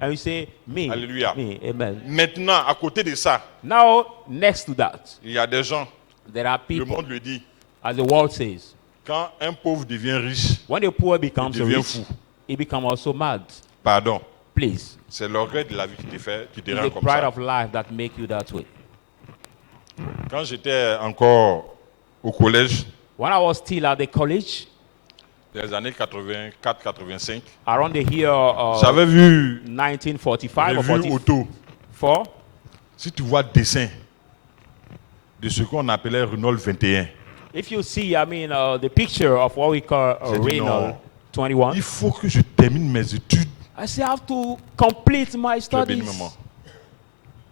And you say, me, Alléluia. me, amen. Maintenant, à côté de ça, Now, next to that, il y a des gens, there are le people, monde le dit, as the world says, quand un pauvre devient riche, when the poor becomes il devient rich, fou. he becomes also mad. Pardon, Please. c'est l'orgueil de la vie qui te It's rend the comme pride ça. of life that make you that way. Quand j'étais encore au collège, When I was still at the college, dans les années 84-85, around the year j'avais vu 1945 or revue auto. 44, Si tu vois dessin de ce qu'on appelait Renault 21, if you see, the picture of what we call a J'ai dit Renault non. 21, il faut que je termine mes études. I say I have to complete my Tu es béni, studies. maman.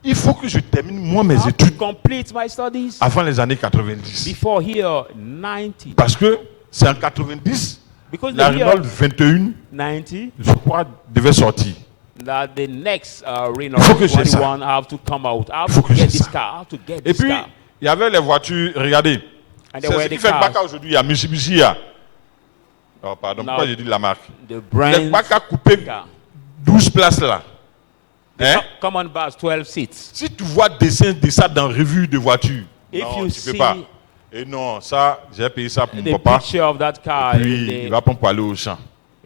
Il faut que je termine moi mes I have to études complete my studies avant les années 90. before here 90. Parce que c'est en 90, Because la the year Renault 21, 90, je crois, devait sortir. that the next Renault Il faut que j'ai ça. 21 have to come out. I have Il faut to que get j'ai this ça. car. I have to get Et this puis, car. il y avait les voitures, regardez. And C'est there were ce the qui fait cars, Baka aujourd'hui. Il y a Mitsubishi, il y a. Oh, pardon, Now, pourquoi j'ai dit la marque? the Les brand Baka coupé car. 12 places là. Hein? Common bus, 12 seats. Si tu vois dessin de ça dans revue de voiture, If non, you tu peux see pas. Et non, ça, j'ai payé ça pour mon the papa. picture of that car Puis, il va pas pour aller au champ.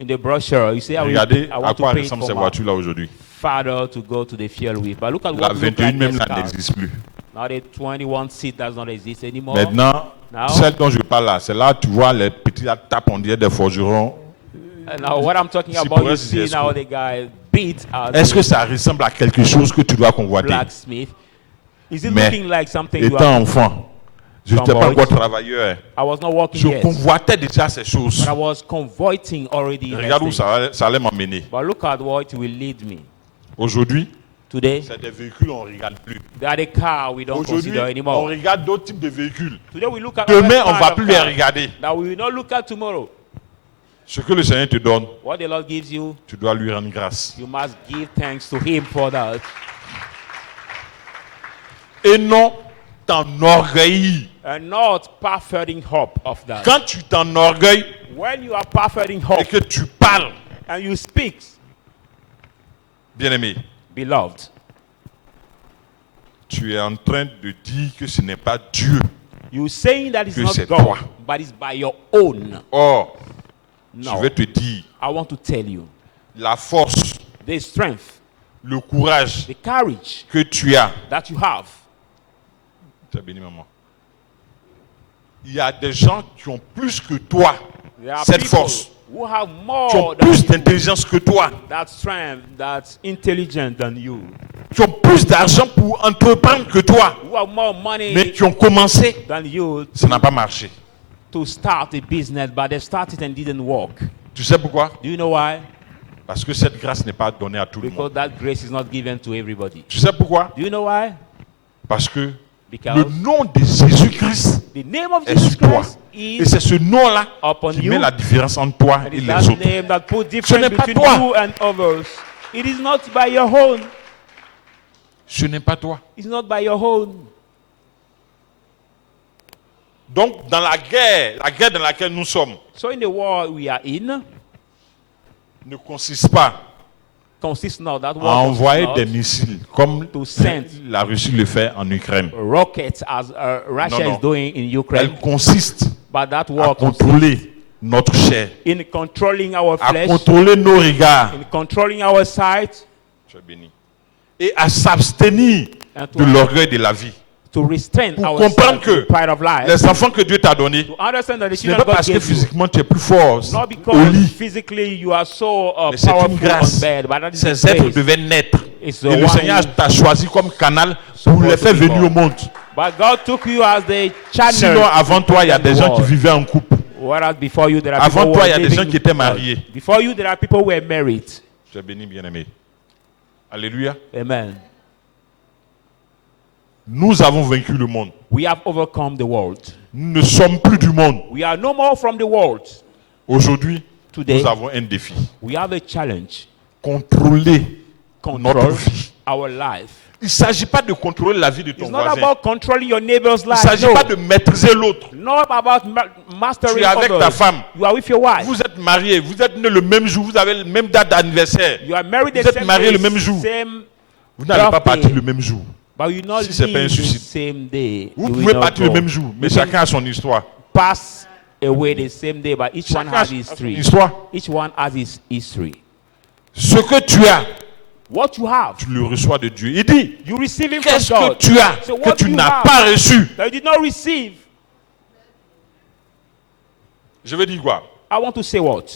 in the brochure, you say, Regardez I à want quoi to pay ressemblent for ces my voitures là aujourd'hui. father to go to the field with. But look at La what look 21 like même this là car. n'existe plus. Now the 21 seat does not exist anymore. Maintenant, Now- celle dont je parle là, c'est là tu vois les petits là, tapent, on dirait des forgerons. And now what I'm talking Si about, pour you eux, c'est see now escroc. the guy beat out Est-ce que the ça ressemble à quelque chose que tu dois convoiter? blacksmith. Is it Mais looking like something you étant have? enfant, je n'étais pas Some encore boys. travailleur. I was not working Je yet, convoitais déjà ces choses. but I was converting already. in Regarde où that thing. ça allait m'emmener. But look at what it will lead me. Aujourd'hui, Today, c'est des véhicules on ne regarde plus. they are the car we don't Aujourd'hui, consider on anymore. regarde d'autres types de véhicules. Today we look at Demain, other on ne kind va of plus les car regarder. that we will not look at tomorrow. Ce que le Seigneur te donne, What the Lord gives you, tu dois lui rendre grâce. you must give thanks to Him for that. Et non t'enorgueillir. And not perfecting hope of that. Quand tu t'enorgueilles When you are perfecting et hope que tu parles, and you speak, bien-aimé, beloved, tu es en train de dire que ce n'est pas Dieu. you saying that it's Que not c'est God, toi. but it's by your own. Or, No, je vais te dire, I want to tell you, la force, the strength, le courage the courage que tu as. that you have. Tu as béni, maman. Il y a des gens qui ont plus que toi There are cette people force, who have qui ont more than plus you, d'intelligence que toi, that strength, that's intelligent than you, qui ont plus d'argent pour entreprendre que toi, who have more money mais qui ont commencé, than you ça n'a pas marché. to start a business, but they started and didn't work. Tu sais pourquoi? Do you know why? Parce que cette grâce n'est pas donnée à tout le Because monde. that grace is not given to everybody. Tu sais pourquoi? Do you know why? Parce que Because le nom de Jésus-Christ the name of est Jesus sur toi. Christ Et is c'est ce nom-là upon qui you. met la différence entre toi And et it's les that autres. name that put Ce difference n'est pas between toi. you and others. It is not by your own. Ce n'est pas toi. It's not by your own. Donc, dans la guerre dans laquelle nous sommes, So in the war we are in, ne consiste pas consists not that à war envoyer consists des not missiles comme to send la Russie le fait en Ukraine. rockets as Russia Non, non. is doing in Ukraine, Elle consiste but that à war consists contrôler notre chair, in controlling our à flesh, contrôler nos regards. in controlling our sight, Tu es béni. Et à s'abstenir and de l'orgueil de la vie. to restrain Pour ourselves comprendre from que the pride of life. les enfants que Dieu t'a donnés, To understand that the ce n'est children pas God parce que gave you, physiquement tu es plus fort not au because lit. physically you are so Mais c'est une powerful grâce. on bed, but that is Ces the êtres grace. devaient naître. It's the Et le one Seigneur who- t'a choisi comme canal pour les faire venir au monde. But God took you as the channel. Sinon, avant toi, il y a des gens qui world. vivaient en couple. Whereas before you, there are Avant people toi, who il y a were des gens living- qui étaient mariés. Before you, there are people who were married. Tu es béni, bien-aimé. Alléluia. Amen. Nous avons vaincu le monde. We have overcome the world. Nous ne sommes plus du monde. We are no more from the world. Aujourd'hui, Today, nous avons un défi. we have a challenge. contrôler notre control vie. our life. Il ne s'agit pas de contrôler la vie de ton It's not voisin. about controlling your neighbor's Il ne life. s'agit No. pas de maîtriser l'autre. Not about Tu mastering es avec others. ta femme. You are with your wife. Vous êtes mariés, vous êtes nés le même jour, vous avez la même date d'anniversaire. You are married Vous the êtes same mariés day, le même jour. same Vous n'allez pas birthday. partir le même jour. But you not Si c'est pas un live the souci. same day. Vous You will pouvez not partir le go. même jour, mais You can chacun a son histoire. pass away the same day, but each one Chacun a has son history. histoire. Each one has his history. Ce que tu as, What you have, tu le reçois de Dieu. Il dit, you receive it qu'est-ce from que God. tu as So que what tu you n'as have pas reçu? that you did not receive, Je veux dire quoi? I want to say what?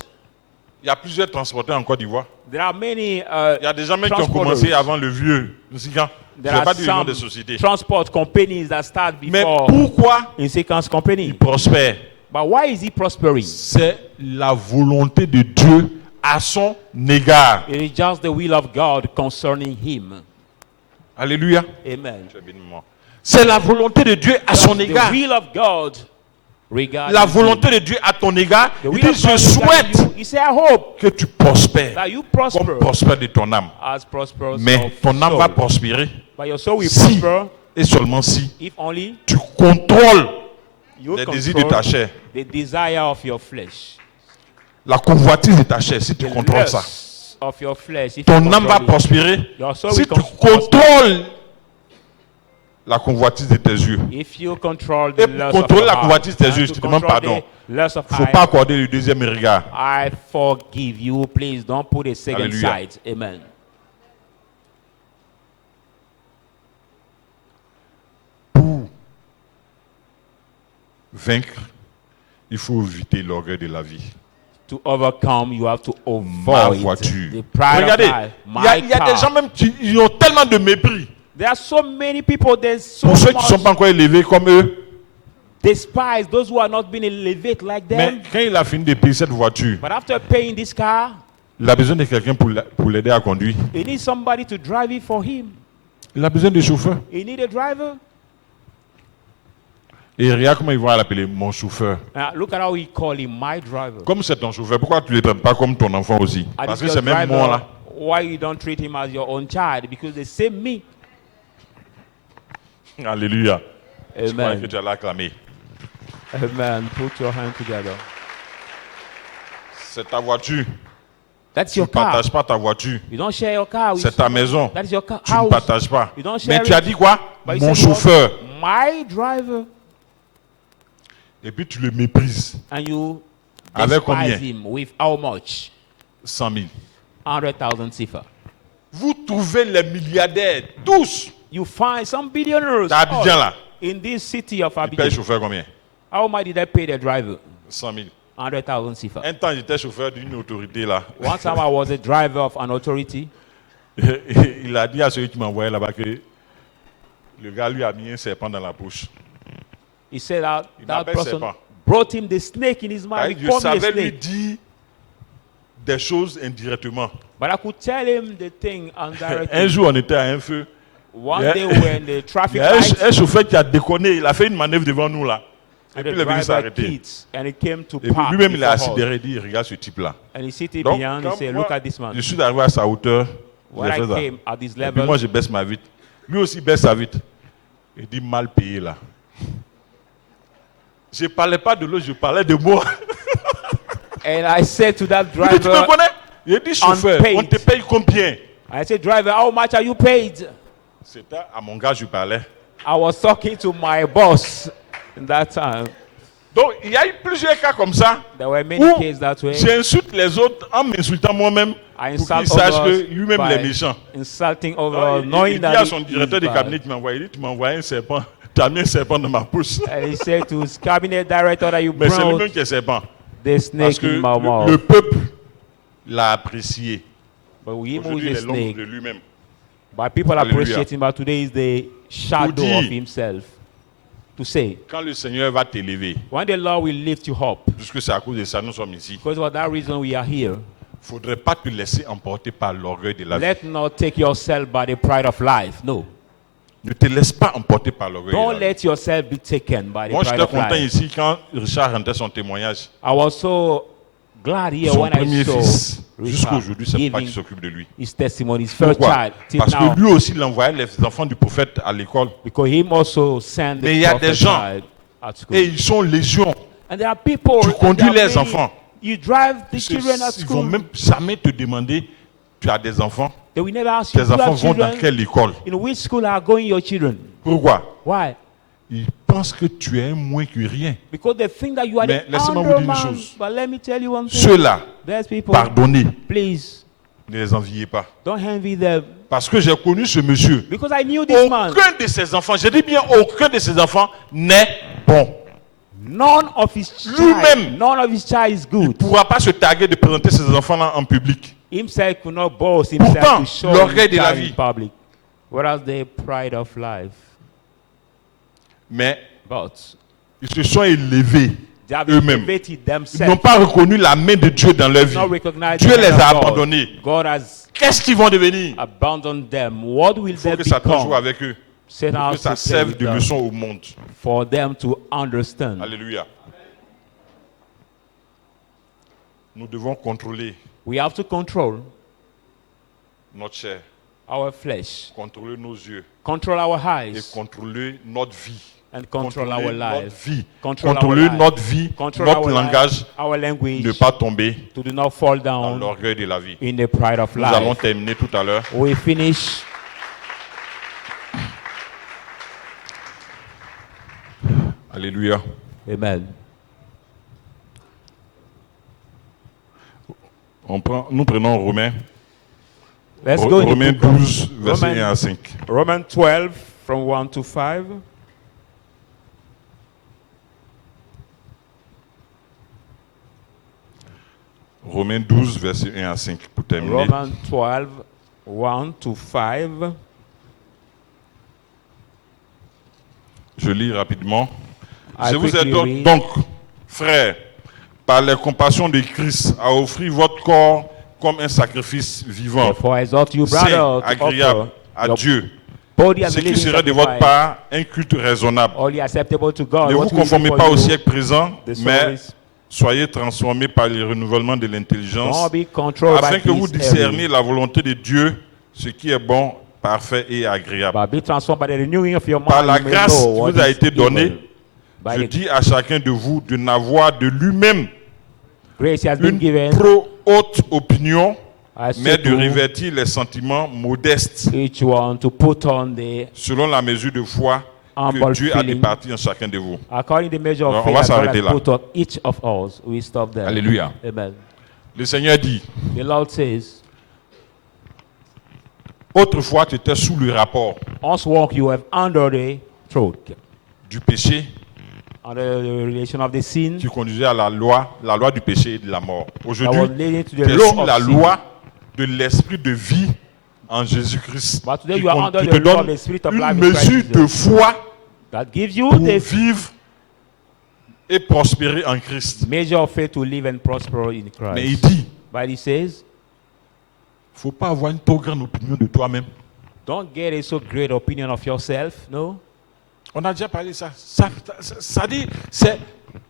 Il y a plusieurs transporteurs en Côte d'Ivoire. There are many Il y a des gens même qui ont transporters. commencé avant le vieux Nsikan. Je There ne vais are pas dire le nom some des sociétés. transport companies that start Mais before pourquoi Insequence Company. ils prospèrent? But why is he prospering? C'est la volonté de Dieu à son égard. It is just the will of God concerning him. Alléluia. Amen. Tu es béni, maman. C'est la volonté de Dieu à son The égard. will of God regarding La him. volonté de Dieu à ton égard. The Il will dit, of je God regarding souhaite you. He said, I hope que tu prospères that you comme prosper prospère de ton âme. as prosperous Mais of ton âme soul. va prospérer But your soul will si prosper et seulement si if only tu contrôles you les désirs de ta control chair. the desire of your flesh. La convoitise de ta chair, si tu The contrôles ça. lust of your flesh. If Ton you âme va control it, prospérer your soul si will tu prosper. contrôles la convoitise de tes yeux. If you control Et the pour lust of contrôler your la heart, convoitise de tes and yeux, to je te demande control pardon. the lust of Il ne faut eye, pas accorder le deuxième regard. I forgive you. Please don't put a second Hallelujah. side. Amen. Pour vaincre, il faut éviter l'orgueil de la vie. To overcome, you have to Ma avoid voiture. the pride Regardez, of life. il y a des car. gens même qui ils ont tellement de mépris There are so many people that so pour ceux qui ne sont much pas encore élevés comme eux. despise those who are not being elevated like Mais them. quand il a fini de payer cette voiture, But after paying this car, il a besoin de quelqu'un pour l'aider à conduire. he needs somebody to drive it for him. Il a besoin de chauffeur. He needs a driver. Et regarde comment ils vont l'appeler mon chauffeur. Now, look at how he called him, my driver. Comme c'est ton chauffeur, pourquoi tu ne le traites pas comme ton enfant aussi? And Parce it's que your c'est même driver, moi là. why you don't treat him as your own child? Because the same me. Alléluia. Je crois que Amen. tu allais acclamer. Amen. Put your hand together. C'est ta voiture. That's Tu ne your car. partages pas ta voiture. You don't share your car with C'est ta somebody. maison. That is your car. Tu ne House. partages pas. You don't share Mais tu as it. dit quoi? But you Mon said what? chauffeur. My driver. Et puis tu le méprises. And you Avec combien? despise him with how much? 100 000. 100,000 sifa. Vous trouvez les milliardaires, tous. You find some billionaires Dans Abidjan là. in this city of Ils payent le Abidjan. chauffeur combien? How much did I pay the driver? 100 000. 100,000 sifa. Un temps, j'étais chauffeur d'une autorité là. One time I was a driver of an authority. Il a dit à celui qui m'envoyait là-bas que le gars lui a mis un serpent dans la bouche. He said that Il that m'appelle person serpent. brought him the snake in his mouth. He Je called me a savais lui snake. dire des choses indirectement. But I could tell him the thing Un indirectly. jour, on était à un feu. One Yeah. day when the Il traffic y a light un chauffeur qui a déconné. Il a fait une manœuvre devant nous là. Et and puis the il est venu driver s'arrêter. quit and he came to Et puis park lui-même, il a before us. accéléré. Il dit, regarde ce type-là. And he sitting Donc, behind. He comme said, moi, "Look at this man." je suis arrivé à sa hauteur. When J'ai I fait ça. came at this Et puis level, moi, je baisse ma vitre. Lui aussi baisse sa vitre. Il dit, mal payé là. Je ne parlais pas de l'autre, je parlais de moi. and I said to that Il dit, tu me driver, connais? Il dit, chauffeur, Unpaid. on te paye combien? I said, "Driver, how much are you paid?" C'était à mon gars, je parlais. I was talking to my boss in that time. Donc, il y a eu plusieurs cas comme ça There were many où cases that way. j'insulte les autres en m'insultant moi-même I pour qu'ils insult sachent others que lui-même il est by méchant. insulting Donc, over, il knowing dit that à he son is directeur de bad. cabinet qui m'a envoyé, il dit, tu m'as envoyé un serpent, tu as mis un serpent dans ma bouche. And he said to his cabinet director that you Mais c'est brought lui-même qui est serpent. the Parce snake que in my mouth. le peuple l'a apprécié. But him who Aujourd'hui, il is est a l'ombre snake. de lui-même. But people Hallelujah. appreciate him, but today is the shadow dire- of himself. To say, Quand le Seigneur va t'élever, when the Lord will lift you up, puisque c'est à cause de ça nous sommes ici, because for that reason we are here, il ne faudrait pas te laisser emporter par l'orgueil de la vie. let not take yourself by the pride of life. No. Ne te laisse pas emporter par l'orgueil de Don't la vie. let yourself be taken by the Moi, pride j'étais of content life. ici quand Richard rendait son témoignage. I was so glad here Son when I premier saw fils. Jusqu'à aujourd'hui, c'est pas qui giving s'occupe de lui. his testimony, his first Pourquoi? child, till Parce now. que lui aussi, il envoyait les enfants du prophète à l'école. Because him also sent Mais il the y a des prophet gens, child at school. et ils sont légions. And there are people, Tu and conduis there are les many- enfants. You drive the children at Ils vont school. même jamais te demander, tu as des enfants? They will never ask you, Tes do you enfants have vont dans children? quelle école? In which school are going your children? Pourquoi? Why? Ils pensent que tu es moins que rien. Because they think that you are Mais the laissez-moi vous dire une underman. chose. But let me tell you one thing. Ceux-là, There's people, pardonnez, please, ne les enviez pas. don't envy them. Parce que j'ai connu ce monsieur. Because I knew this man. Aucun de ses enfants, je dis bien aucun de ses enfants n'est bon. None of his Lui-même. child, none of his child is Il ne good. pourra pas se targuer de présenter ses enfants-là en public. Himself could not boast himself Pourtant, to show l'orgueil his de la child vie. in public. Whereas the pride of life. Mais But ils se sont élevés they have eux-mêmes. elevated Ils n'ont themselves. pas reconnu la main de Dieu dans leur vie. Not recognized Dieu the les hand a of God. abandonnés. God has Qu'est-ce qu'ils vont devenir? abandoned them. What will Il faut they que Satan joue become? avec eux. Set Pour out que ça to play serve with de them, leçon au monde. for them to understand. Alléluia. Nous devons contrôler We have to control notre chair, our flesh, contrôler nos yeux control our et eyes, contrôler notre vie. and control Contrôler our notre life. vie. Control Contrôler our life. notre vie, Control notre our langage, life, our language, ne pas tomber to do not fall dans down l'orgueil de la vie. in the pride of Nous allons life. terminer tout à l'heure. We finish. Alléluia. Amen. Nous prenons Romains. Let's go in the Romains book of 12, versets 1 à 5. Romans 12 from 1 to 5. Romains 12, versets 1 à 5 pour terminer. Romans 12, 1 to 5. Je lis rapidement. I Je vous quickly exhorte read. donc, frères, par les compassions de Christ, à offrir votre corps comme un sacrifice vivant, Therefore, I exhort you, saint, brother, to agréable offer à your Dieu, body as ce a qui living serait de votre sacrifice, part un culte raisonnable. only acceptable to God. Ne vous What will be conformez for pas au you, siècle présent, the mais service. soyez transformés par le renouvellement de l'intelligence, Don't be controlled afin by que vous this discerniez area, la volonté de Dieu, ce qui est bon, parfait et agréable. but be transformed by the renewing of your mind. Par la you may grâce know qui what vous a is été donnée, evil. By je the dis à chacun de vous de n'avoir de lui-même grace he has been une given, trop haute opinion, I mais say de to revêtir les sentiments modestes each one to put on the selon la mesure de foi que humble Dieu a feeling départi en chacun de vous. according to the measure of On faith va that God s'arrêter has là. put on each of us. We stop there. Alléluia. Amen. Le Seigneur dit, The Lord says, autrefois tu étais sous le rapport "Us walk you have under the throat, du péché under the relation of the sin qui conduisait à la loi du péché et de la mort. that was Aujourd'hui, leading to tu the es law sous of la sin." loi de l'esprit de vie en Jésus-Christ. But today Qui you are under qui the te law of donne the spirit of une life in Christ mesure de Jesus. foi That gives you pour the vivre et prospérer en Christ. measure of faith to live and prosper in Mais il Christ. dit, But he says, il ne faut pas avoir une trop grande opinion de toi-même. don't get a so great opinion of yourself. No, On a déjà parlé de ça. Ça dit, c'est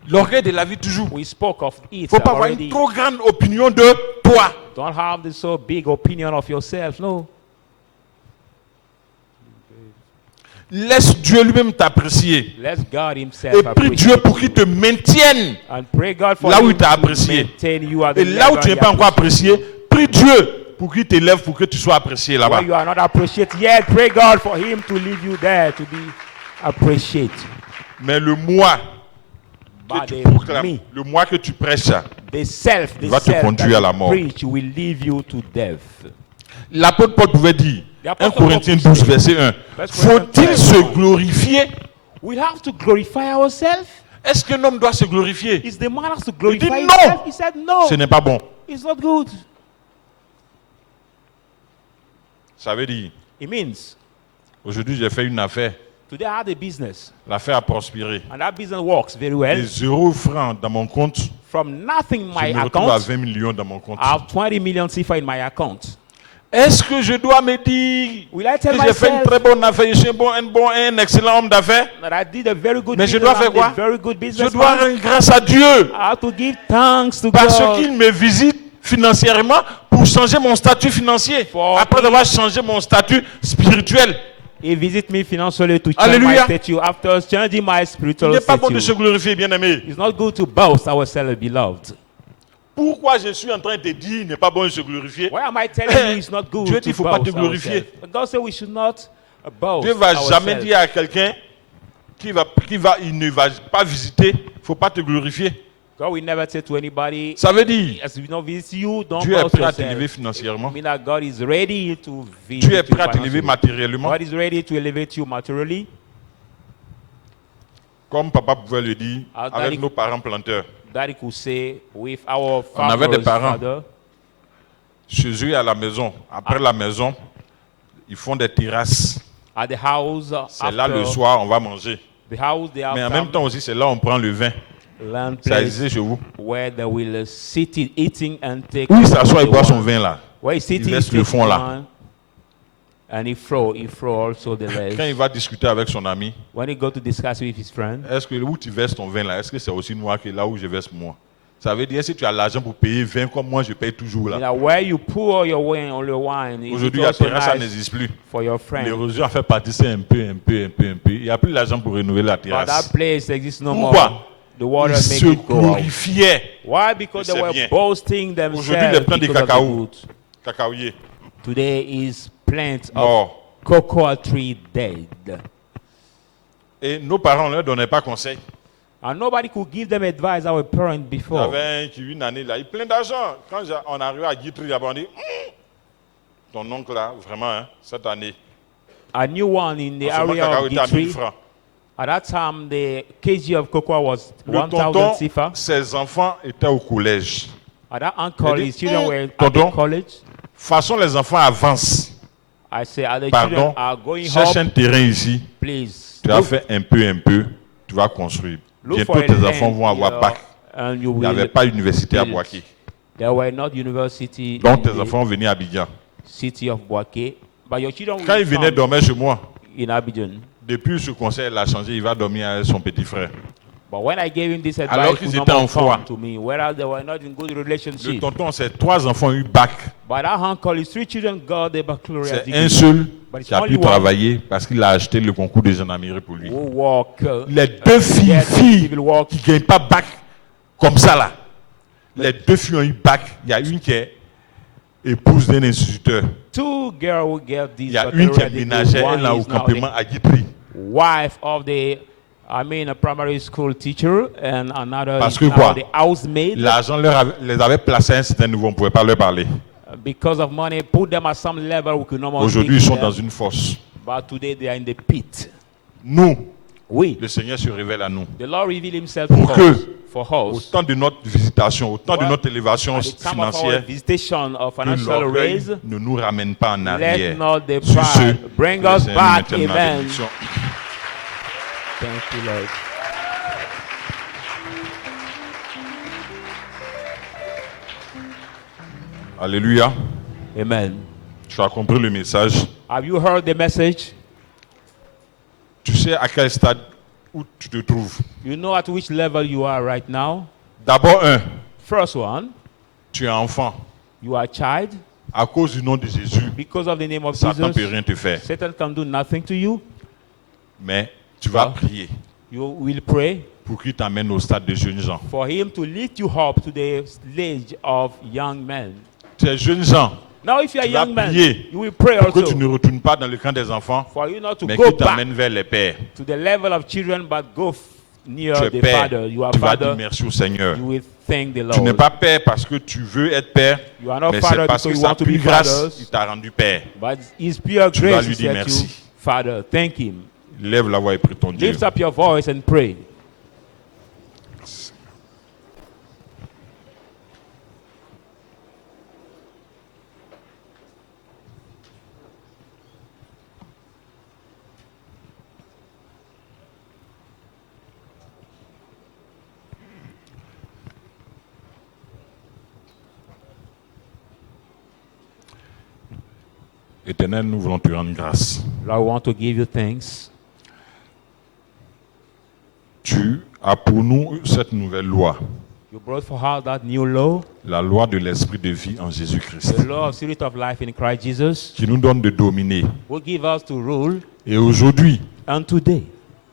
l'orgueil de la vie toujours. we spoke of Il ne it faut pas avoir already. une trop grande opinion de toi. Don't have this so big opinion of yourself. No, Laisse Dieu lui-même t'apprécier. let God Himself Et prie Dieu appreciate pour qu'il te maintienne. and pray God for Là où Him il t'a to apprécié. maintain you at the Et là où level tu n'es He pas encore appreciates. apprécié, prie Dieu pour qu'il t'élève, pour que tu sois apprécié là-bas. Where you are not appreciated yet, pray God for Him to leave you there to be appreciated. Mais le moi que But tu the proclames, me, le moi que tu prêches, the self, va te conduire à la mort. preach will leave you to death. l'apôtre Paul pouvait dire, The 1 Apostle Corinthiens Paul 12, verset 1, First faut-il Corinthians se 12. glorifier? We have to glorify ourselves. Est-ce qu'un homme doit se glorifier? Is the man has to glorify no. himself? He said no. Ce n'est pas bon. It's not good. Ça veut dire, It means aujourd'hui j'ai fait une affaire, today I had a business l'affaire a prospéré. and that business works very well. Les 0 francs dans mon compte, From nothing in je my me retrouve à account, 20 millions dans mon compte. I have 20 million CFA in my account. Est-ce que je dois me dire Will I que tell j'ai fait une myself très bonne affaire, je suis un excellent homme d'affaires? that I did a very good Mais je business? dois faire I'm a quoi? very good Je business. dois rendre grâce à Dieu I have to give thanks to parce God qu'il me visite financièrement pour changer mon statut financier. Après avoir changé mon statut spirituel. He visits me financially to change Alléluia. my statue after changing my Il spiritual n'est pas bon de se statue. glorifier, bien-aimé. It's not good to boast ourselves, beloved. Pourquoi je suis en train de te dire il n'est pas bon de se glorifier? Why am I telling you it's not good Dieu to dit, faut pas te boast glorifier. ourselves? But God said we should not boast Dieu va jamais ourselves. dire à quelqu'un il ne va pas visiter, il ne faut pas te glorifier. God will never say to anybody, Ça veut dire, as we not visit you, don't Dieu est boast prêt à t'élever yourself. financièrement. I mean that God is ready to visit Dieu est you prêt à t'élever financially. matériellement. God is ready to elevate you materially. Comme papa pouvait le dire Ah, avec Daddy- nos parents planteurs. That he could say with our On avait des father's parents. father. Chez eux à la maison. Après la maison, ils font des terrasses. At the house, C'est là after le soir, on va manger. the house, they have Mais en même temps aussi, c'est là où on prend le vin. land Ça place existe chez vous. where they will sit eating and take. Où il s'assoit, il the boit son wine. vin là. Where he's sitting, laisse he le takes fond là. wine, and he throw also the rest. Quand il va discuter avec son ami, When he go to discuss with his friend, est-ce que où tu verses ton vin là, est-ce que c'est aussi noir que là où je verse moi? Ça veut dire si tu as l'argent pour payer 20 comme moi je paye toujours you là. know, where you pour your wine on your wine, is it Aujourd'hui, la also terrasse, ça nice n'existe plus. for your friend? L'érosion a fait partie, c'est un peu. Il n'y a plus l'argent pour rénover la But terrasse. that place exists no more. Pourquoi? The water Ils make se it go out. glorifiaient. Why? Because Mais they c'est were bien. boasting Aujourd'hui, les themselves plants de because of the cacao, good. cacaoyer, Today is plant of mort. cocoa tree dead. Et nos parents ne leur donnaient pas conseil. And nobody could give them advice, our parents Il y before. avait un qui, une année là, il plein d'argent. Quand on arrive à Guitry, là-bas, on dit ton oncle là, vraiment, hein, cette année, A new one in the en ce moment, area cacao of était à 1000 Gitri. francs. At that time, the kg of cocoa was Le 1,000 tonton, sifa. ses enfants étaient au collège. At that uncle, Il his dit, children were at tonton, the college. Façon, les enfants avancent. I say, as the Pardon, children are going cherche home, un terrain ici. please. Tu as fait un peu, tu vas construire. Look Bientôt, for a tes land enfants vont avoir here, bac. and you Il n'y avait will pas d'université à build. Boaké. There were not university Donc, in tes the enfants vont venir à Abidjan. city of Boaké, but your children Quand will il venait come dormir chez moi, in Abidjan. depuis ce conseil, il a changé, il va dormir avec son petit frère. But when I gave him this Alors advice, qu'ils he would étaient not en foi. come to me, whereas they were not in good Le relationship. tonton, ses 3 enfants ont eu bac. But that uncle, his 3 children got the baccalaureate C'est un degree. seul But it's qui a only pu one travailler parce qu'il a acheté le concours de gendarmerie pour lui. who walk. Les 2 filles civil walk. qui ne gagnent pas bac comme ça là. Les 2 filles ont eu bac. Il y a une qui est épouse d'un instituteur. 2 girls who get this Il y a une qui est baccalaureate degree. ménagère, One elle là au is now campement the à Guitry. wife of a primary school teacher, and another Parce is que now quoi? the housemaid. L'argent les avait placés à un certain niveau, on ne pouvait pas leur parler. Because of money, put them at some level we could not more Aujourd'hui, ils speak sont to dans them. une fosse. But today they are in the pit. Nous, We, le Seigneur se révèle à nous. the Lord revealed himself Pour to que us, for Au us. temps de notre visitation, au temps de Well, notre élévation At the time of our financière, visitation of que financial l'orgueil raise, ne nous ramène pas en let arrière. not the Sur ce, pride bring que le us Seigneur back. nous mette dans la Amen. bénédiction. Thank you, Lord. Alléluia. Amen. Tu as compris le message. Have you heard the message? Tu sais à quel stade où tu te trouves. You know at which level you are right now? D'abord, First one, tu es enfant. you are a child. À cause du nom de Jésus, Because of the name of Satan ne peut Jesus, rien te faire. Satan can do nothing to you. Mais tu vas Ah. prier You will pray pour qu'il t'amène au stade de jeunes gens. for him to lift you up to the stage of young men. Tu es jeunes gens, Now, if you are Tu vas young man, prier you will pray pour que tu also ne retournes pas dans le camp des enfants, for you not to mais go qu'il back t'amène vers les pères. to the level of children, but go near Tu es the père, father. You are tu vas dire father. merci au Seigneur. You will thank the Tu n'es Lord. pas père parce que tu veux être père, You are not mais father c'est parce que because you sa want to be pure grâce, fathers. il t'a rendu père. But His pure Tu vas grace lui is dire that you, merci. Father. Thank Him. Lève la voix et prie ton Dieu. Lift up your voice and pray. Éternel, nous voulons te rendre grâce. Lord, we want to give you thanks. Tu as pour nous cette nouvelle loi. You brought forth that new law, la loi de l'esprit de vie en Jésus-Christ, the law of spirit of life in Christ Jesus, qui nous donne de dominer. will give us to rule. Et aujourd'hui, And today,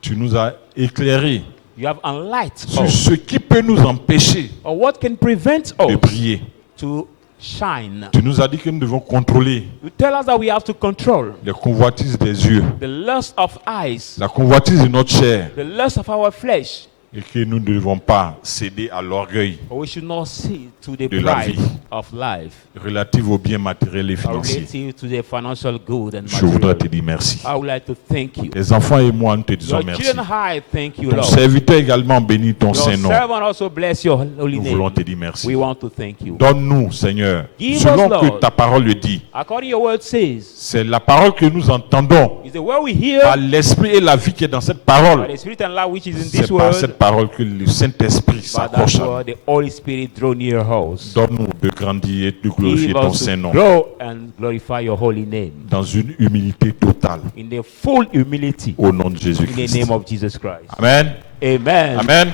tu nous as éclairé you have enlightened sur us ce qui peut nous empêcher on what can prevent de us prier. to shine. Tu nous as dit que nous devons contrôler You tell us that we have to control les convoitises des yeux, the lust of eyes, la convoitise de notre chair, the lust of our flesh, et que nous ne devons pas céder à l'orgueil but we should not see to the De la pride vie. of life, relatif aux biens matériels et financiers. relative to the financial good and Je voudrais material. te dire merci. I would like to thank you. Les enfants et moi, nous te disons Your merci. children, I thank you, Ton Lord. serviteur également bénit ton Your Saint-Nom. servant also bless your holy Nous voulons name. te dire merci. We want to thank you. Donne-nous, Seigneur, Give selon us, que Lord. ta parole le dit. According your word says, C'est la parole que nous entendons is the word we par hear, l'esprit et la vie qui est dans cette by parole. the spirit and life which is in C'est this par word, cette parole que le Saint-Esprit by that s'accroche à nous. word the Holy Spirit draw near us. Donne-nous de grandir et de glorifier Give ton us to Saint-Nom grow and glorify your holy name dans une humilité totale in the full humility au nom de in the Jésus-Christ. name of Jesus Christ. Amen. Amen. Amen.